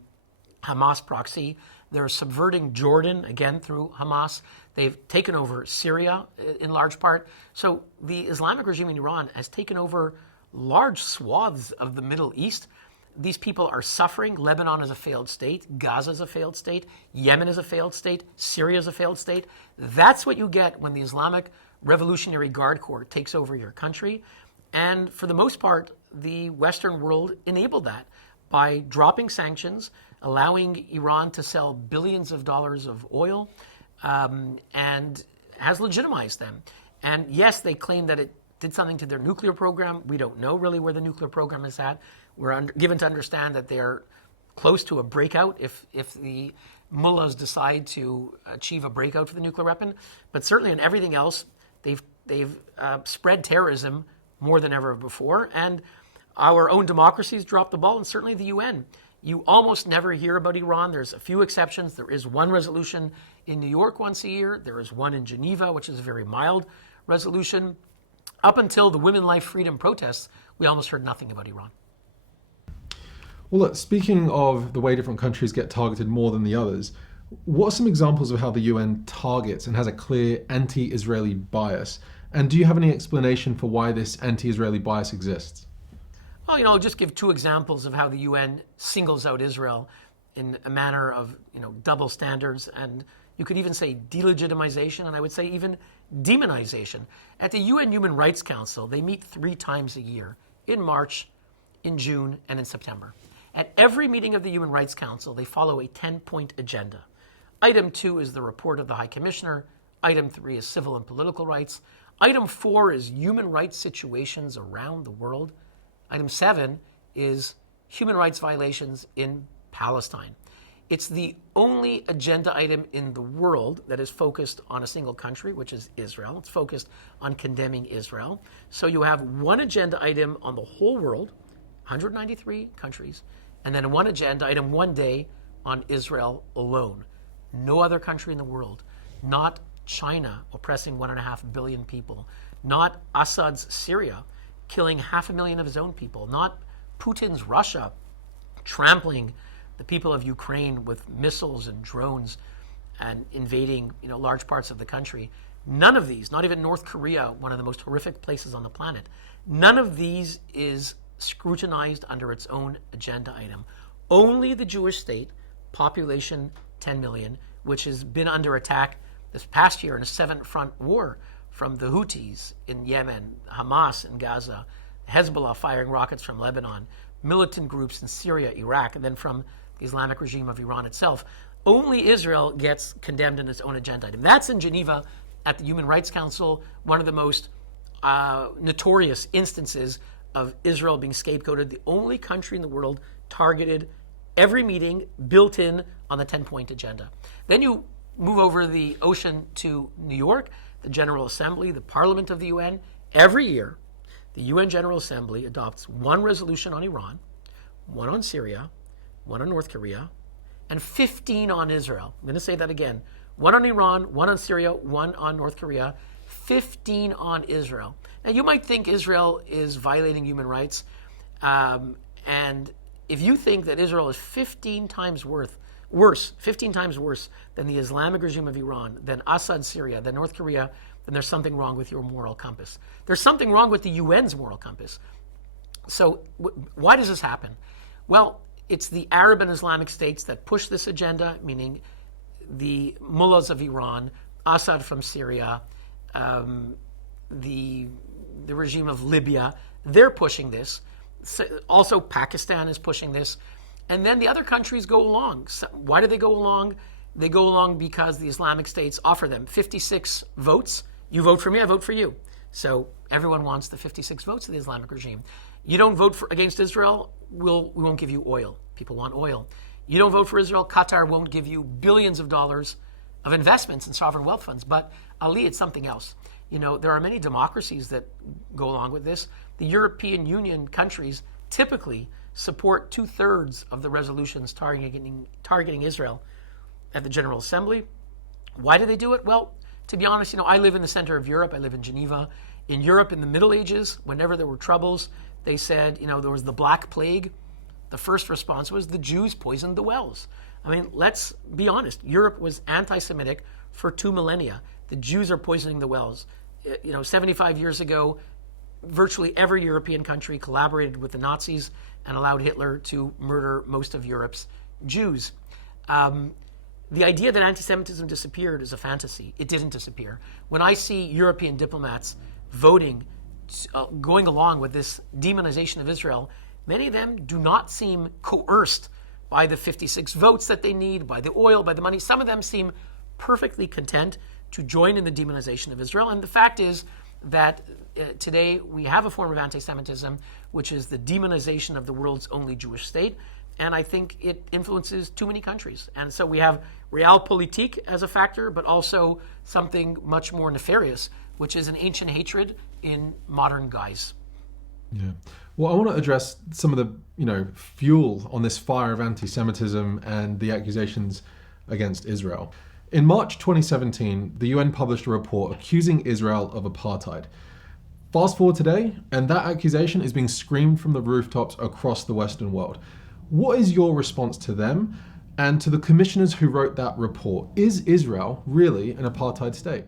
Hamas proxy. They're subverting Jordan, again, through Hamas. They've taken over Syria in large part. So the Islamic regime in Iran has taken over large swaths of the Middle East. These people are suffering. Lebanon is a failed state. Gaza is a failed state. Yemen is a failed state. Syria is a failed state. That's what you get when the Islamic Revolutionary Guard Corps takes over your country. And for the most part, the Western world enabled that by dropping sanctions, allowing Iran to sell billions of dollars of oil, and has legitimized them. And yes, they claim that it did something to their nuclear program. We don't know really where the nuclear program is at. We're given to understand that they're close to a breakout if the mullahs decide to achieve a breakout for the nuclear weapon. But certainly in everything else, they've spread terrorism more than ever before. And our own democracies dropped the ball, and certainly the UN. You almost never hear about Iran. There's a few exceptions. There is one resolution in New York once a year. There is one in Geneva, which is a very mild resolution. Up until the Women, Life, Freedom protests, we almost heard nothing about Iran. Well, look, speaking of the way different countries get targeted more than the others, what are some examples of how the UN targets and has a clear anti-Israeli bias? And do you have any explanation for why this anti-Israeli bias exists? Well, I'll just give two examples of how the UN singles out Israel in a manner of, double standards, and you could even say delegitimization, and I would say even demonization. At the UN Human Rights Council, they meet 3 times a year, in March, in June, and in September. At every meeting of the Human Rights Council, they follow a 10-point agenda. Item 2 is the report of the High Commissioner. Item 3 is civil and political rights. Item 4 is human rights situations around the world. Item 7 is human rights violations in Palestine. It's the only agenda item in the world that is focused on a single country, which is Israel. It's focused on condemning Israel. So you have one agenda item on the whole world, 193 countries, and then one agenda item one day on Israel alone. No other country in the world, not China oppressing 1.5 billion people, not Assad's Syria killing 500,000 of his own people, not Putin's Russia trampling the people of Ukraine with missiles and drones and invading large parts of the country. None of these, not even North Korea, one of the most horrific places on the planet, none of these is scrutinized under its own agenda item. Only the Jewish state, population 10 million, which has been under attack this past year in a 7-front war from the Houthis in Yemen, Hamas in Gaza, Hezbollah firing rockets from Lebanon, militant groups in Syria, Iraq, and then from the Islamic regime of Iran itself. Only Israel gets condemned in its own agenda item. That's in Geneva at the Human Rights Council, one of the most notorious instances of Israel being scapegoated, the only country in the world targeted, every meeting built in on the 10-point agenda. Then you move over the ocean to New York, the General Assembly, the Parliament of the UN. Every year, the UN General Assembly adopts one resolution on Iran, one on Syria, one on North Korea, and 15 on Israel. I'm going to say that again. One on Iran, one on Syria, one on North Korea, 15 on Israel. Now, you might think Israel is violating human rights, and if you think that Israel is 15 times worse than the Islamic regime of Iran, than Assad Syria, than North Korea, then there's something wrong with your moral compass. There's something wrong with the UN's moral compass. So why does this happen? Well, it's the Arab and Islamic states that push this agenda, meaning the mullahs of Iran, Assad from Syria, the regime of Libya. They're pushing this. Also, Pakistan is pushing this. And then the other countries go along. So why do they go along? They go along because the Islamic states offer them 56 votes. You vote for me, I vote for you. So everyone wants the 56 votes of the Islamic regime. You don't vote against Israel, we won't give you oil. People want oil. You don't vote for Israel, Qatar won't give you billions of dollars of investments in sovereign wealth funds. But Ali, it's something else. There are many democracies that go along with this. The European Union countries typically support 2/3 of the resolutions targeting Israel at the General Assembly. Why do they do it? Well, to be honest, I live in the center of Europe. I live in Geneva. In Europe, in the Middle Ages, whenever there were troubles, they said, there was the Black Plague. The first response was the Jews poisoned the wells. I mean, let's be honest. Europe was anti-Semitic for 2 millennia. The Jews are poisoning the wells. 75 years ago, virtually every European country collaborated with the Nazis and allowed Hitler to murder most of Europe's Jews. The idea that anti-Semitism disappeared is a fantasy. It didn't disappear. When I see European diplomats voting going along with this demonization of Israel, many of them do not seem coerced by the 56 votes that they need, by the oil, by the money. Some of them seem perfectly content to join in the demonization of Israel. And the fact is that today we have a form of anti-Semitism, which is the demonization of the world's only Jewish state. And I think it influences too many countries. And so we have realpolitik as a factor, but also something much more nefarious, which is an ancient hatred in modern guise. Yeah. Well, I want to address some of the, fuel on this fire of anti-Semitism and the accusations against Israel. In March 2017, the UN published a report accusing Israel of apartheid. Fast forward today, and that accusation is being screamed from the rooftops across the Western world. What is your response to them and to the commissioners who wrote that report? Is Israel really an apartheid state?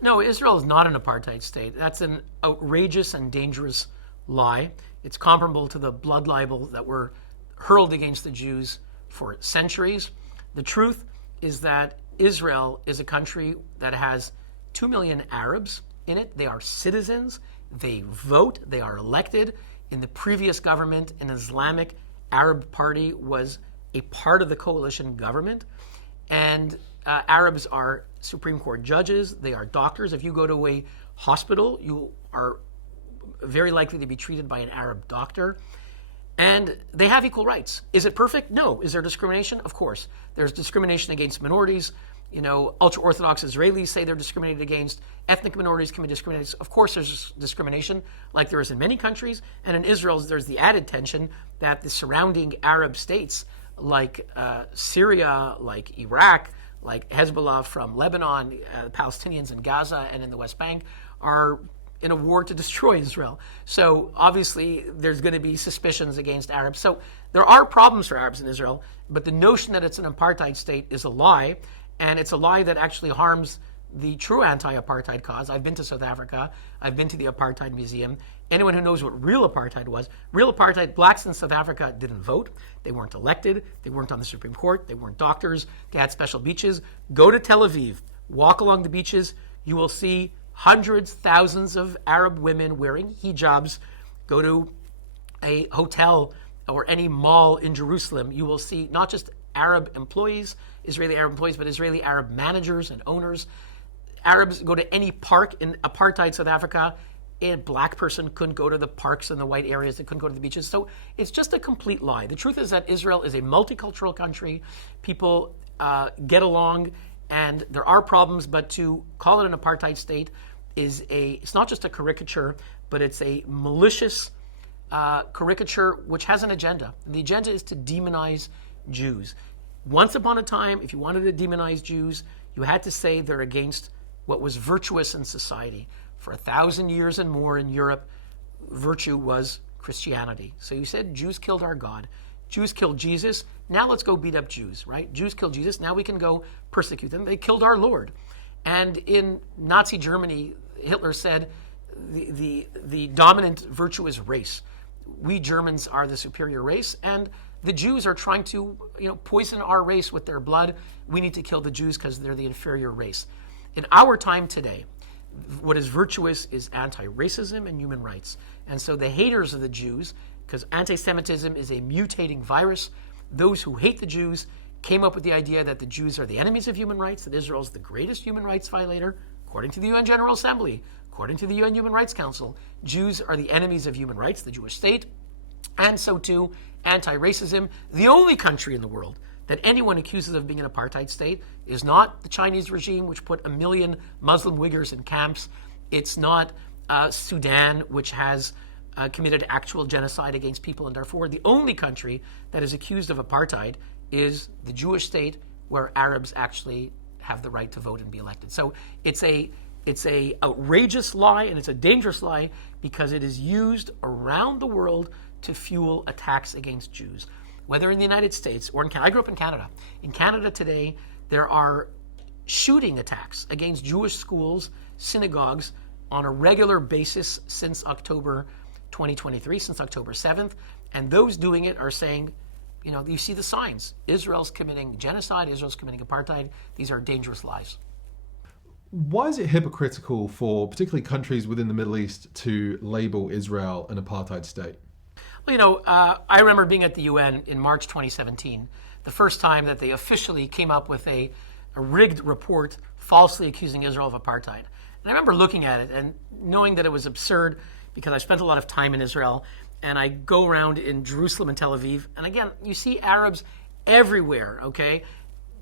No, Israel is not an apartheid state. That's an outrageous and dangerous lie. It's comparable to the blood libels that were hurled against the Jews for centuries. The truth is that Israel is a country that has 2 million Arabs in it. They are citizens. They vote. They are elected. In the previous government, an Islamic Arab party was a part of the coalition government. And Arabs are Supreme Court judges. They are doctors. If you go to a hospital, you are very likely to be treated by an Arab doctor. And they have equal rights. Is it perfect? No. Is there discrimination? Of course. There's discrimination against minorities. Ultra-Orthodox Israelis say they're discriminated against. Ethnic minorities can be discriminated. Of course, there's discrimination, like there is in many countries. And in Israel, there's the added tension that the surrounding Arab states, like Syria, like Iraq, like Hezbollah from Lebanon, the Palestinians in Gaza and in the West Bank, are in a war to destroy Israel. So obviously there's going to be suspicions against Arabs. So there are problems for Arabs in Israel, but the notion that it's an apartheid state is a lie, and it's a lie that actually harms the true anti-apartheid cause. I've been to South Africa. I've been to the Apartheid Museum. Anyone who knows what real apartheid was, real apartheid, blacks in South Africa didn't vote. They weren't elected. They weren't on the Supreme Court. They weren't doctors. They had special beaches. Go to Tel Aviv. Walk along the beaches. You will see hundreds, thousands of Arab women wearing hijabs. Go to a hotel or any mall in Jerusalem. You will see not just Arab employees, Israeli Arab employees, but Israeli Arab managers and owners. Arabs go to any park in apartheid South Africa. A black person couldn't go to the parks in the white areas. They couldn't go to the beaches. So it's just a complete lie. The truth is that Israel is a multicultural country. People get along, and there are problems, but to call it an apartheid state it's not just a caricature, but it's a malicious caricature which has an agenda. The agenda is to demonize Jews. Once upon a time, if you wanted to demonize Jews, you had to say they're against what was virtuous in society. For 1,000 years and more in Europe, virtue was Christianity. So you said Jews killed our God. Jews killed Jesus. Now let's go beat up Jews, right? Jews killed Jesus. Now we can go persecute them. They killed our Lord. And in Nazi Germany, Hitler said the dominant virtue is race. We Germans are the superior race, and the Jews are trying to poison our race with their blood. We need to kill the Jews because they're the inferior race. In our time today, what is virtuous is anti-racism and human rights. And so the haters of the Jews, because anti-Semitism is a mutating virus, those who hate the Jews came up with the idea that the Jews are the enemies of human rights, that Israel is the greatest human rights violator. According to the UN General Assembly, according to the UN Human Rights Council, Jews are the enemies of human rights, the Jewish state, and so too anti-racism. The only country in the world that anyone accuses of being an apartheid state is not the Chinese regime, which put 1 million Muslim Uyghurs in camps. It's not Sudan, which has committed actual genocide against people in Darfur. The only country that is accused of apartheid is the Jewish state, where Arabs actually have the right to vote and be elected. So it's a outrageous lie, and it's a dangerous lie because it is used around the world to fuel attacks against Jews. Whether in the United States or in Canada. I grew up in Canada. In Canada today, there are shooting attacks against Jewish schools, synagogues, on a regular basis since October 2023, since October 7th. And those doing it are saying, you see the signs. Israel's committing genocide. Israel's committing apartheid. These are dangerous lies. Why is it hypocritical for particularly countries within the Middle East to label Israel an apartheid state? Well, I remember being at the UN in March 2017, the first time that they officially came up with a rigged report falsely accusing Israel of apartheid. And I remember looking at it and knowing that it was absurd because I spent a lot of time in Israel and I go around in Jerusalem and Tel Aviv. And again, you see Arabs everywhere, okay?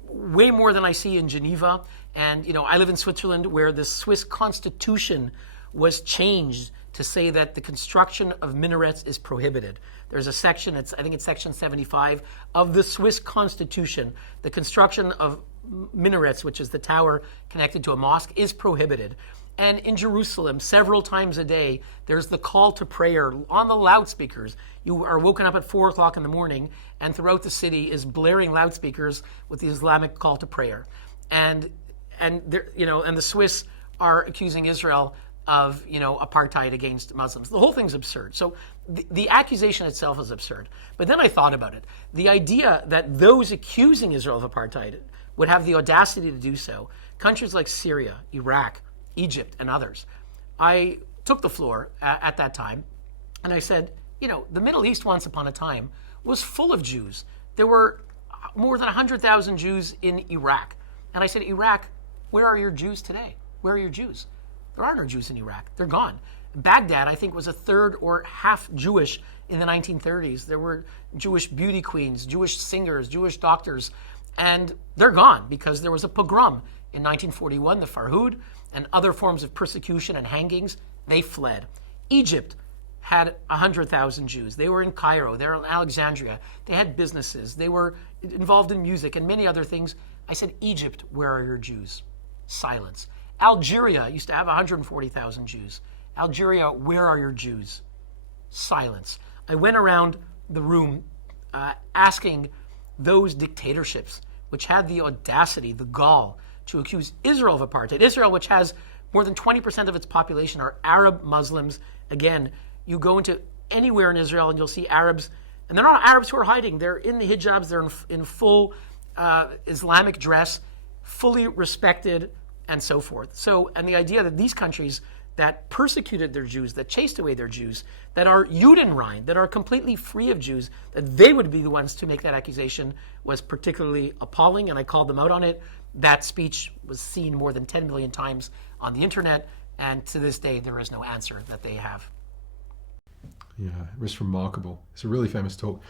Way more than I see in Geneva. And, I live in Switzerland where the Swiss constitution was changed to say that the construction of minarets is prohibited. There's a section, I think it's section 75 of the Swiss constitution. The construction of minarets, which is the tower connected to a mosque, is prohibited. And in Jerusalem, several times a day, there's the call to prayer on the loudspeakers. You are woken up at 4 o'clock in the morning, and throughout the city is blaring loudspeakers with the Islamic call to prayer. And the Swiss are accusing Israel of apartheid against Muslims. The whole thing's absurd. So the accusation itself is absurd. But then I thought about it. The idea that those accusing Israel of apartheid would have the audacity to do so, countries like Syria, Iraq, Egypt, and others. I took the floor at that time, and I said, the Middle East once upon a time was full of Jews. There were more than 100,000 Jews in Iraq. And I said, Iraq, where are your Jews today? Where are your Jews? There are no Jews in Iraq. They're gone. Baghdad, I think, was a third or half Jewish in the 1930s. There were Jewish beauty queens, Jewish singers, Jewish doctors, and they're gone because there was a pogrom in 1941, the Farhud, and other forms of persecution and hangings. They fled. Egypt had 100,000 Jews. They were in Cairo. They were in Alexandria. They had businesses. They were involved in music and many other things. I said, Egypt, where are your Jews? Silence. Algeria used to have 140,000 Jews. Algeria, where are your Jews? Silence. I went around the room asking those dictatorships which had the audacity, the gall, to accuse Israel of apartheid. Israel, which has more than 20% of its population are Arab Muslims. Again, you go into anywhere in Israel and you'll see Arabs, and they're not Arabs who are hiding. They're in the hijabs. They're in full Islamic dress, fully respected, and so forth. So, and the idea that these countries that persecuted their Jews, that chased away their Jews, that are Judenrein, that are completely free of Jews, that they would be the ones to make that accusation was particularly appalling, and I called them out on it. That speech was seen more than 10 million times on the internet, and to this day, there is no answer that they have. Yeah, it was remarkable. It's a really famous talk.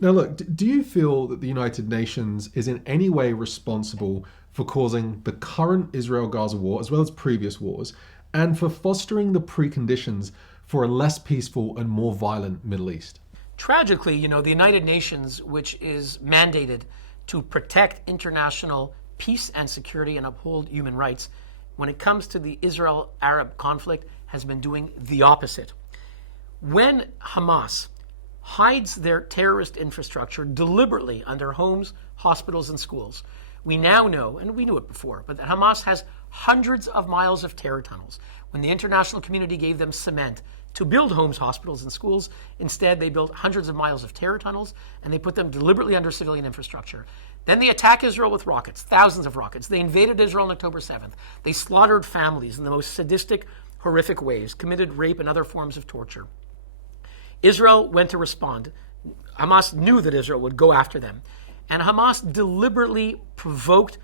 Now, look, do you feel that the United Nations is in any way responsible for causing the current Israel-Gaza war, as well as previous wars, and for fostering the preconditions for a less peaceful and more violent Middle East? Tragically, the United Nations, which is mandated to protect international peace and security and uphold human rights, when it comes to the Israel-Arab conflict, has been doing the opposite. When Hamas hides their terrorist infrastructure deliberately under homes, hospitals, and schools, we now know, and we knew it before, but that Hamas has hundreds of miles of terror tunnels. When the international community gave them cement to build homes, hospitals, and schools, instead they built hundreds of miles of terror tunnels, and they put them deliberately under civilian infrastructure. Then they attack Israel with rockets, thousands of rockets. They invaded Israel on October 7th. They slaughtered families in the most sadistic, horrific ways, committed rape and other forms of torture. Israel went to respond. Hamas knew that Israel would go after them. And Hamas deliberately provoked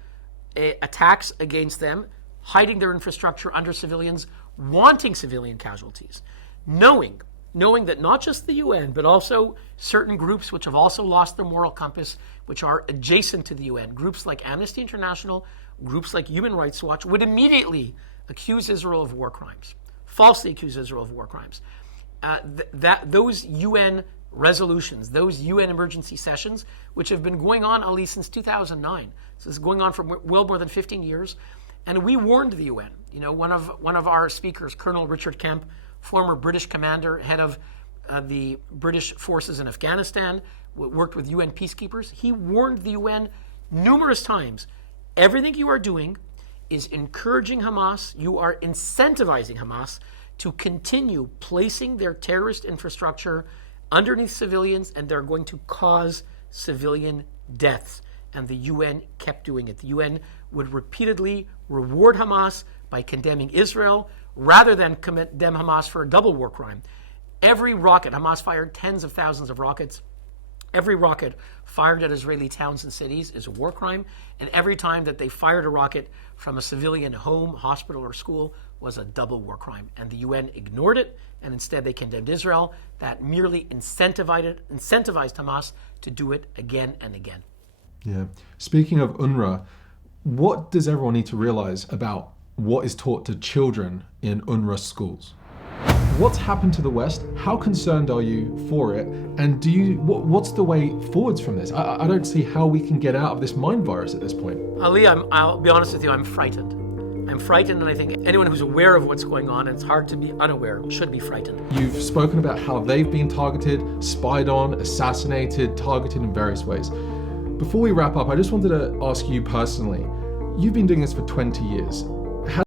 attacks against them, hiding their infrastructure under civilians, wanting civilian casualties, knowing that not just the UN, but also certain groups which have also lost their moral compass, which are adjacent to the UN, groups like Amnesty International, groups like Human Rights Watch, would immediately accuse Israel of war crimes, falsely accuse Israel of war crimes. Those UN resolutions, those UN emergency sessions, which have been going on, Ali, since 2009. So this is going on for well more than 15 years. And we warned the UN. One of our speakers, Colonel Richard Kemp, former British commander, head of the British forces in Afghanistan, worked with UN peacekeepers. He warned the UN numerous times. Everything you are doing is encouraging Hamas. You are incentivizing Hamas to continue placing their terrorist infrastructure underneath civilians, and they're going to cause civilian deaths. and the UN kept doing it. The UN would repeatedly reward Hamas by condemning Israel rather than condemn Hamas for a double war crime. Every rocket, Hamas fired tens of thousands of rockets. Every rocket fired at Israeli towns and cities is a war crime, and every time that they fired a rocket from a civilian home, hospital, or school was a double war crime. And the UN ignored it, and instead they condemned Israel. That merely incentivized Hamas to do it again and again. Yeah. Speaking of UNRWA, what does everyone need to realize about what is taught to children in UNRWA schools? What's happened to the West? How concerned are you for it? And what's the way forwards from this? I don't see how we can get out of this mind virus at this point. Ali, I'll be honest with you, I'm frightened. I'm frightened, and I think anyone who's aware of what's going on, and it's hard to be unaware, should be frightened. You've spoken about how they've been targeted, spied on, assassinated, targeted in various ways. Before we wrap up, I just wanted to ask you personally, you've been doing this for 20 years.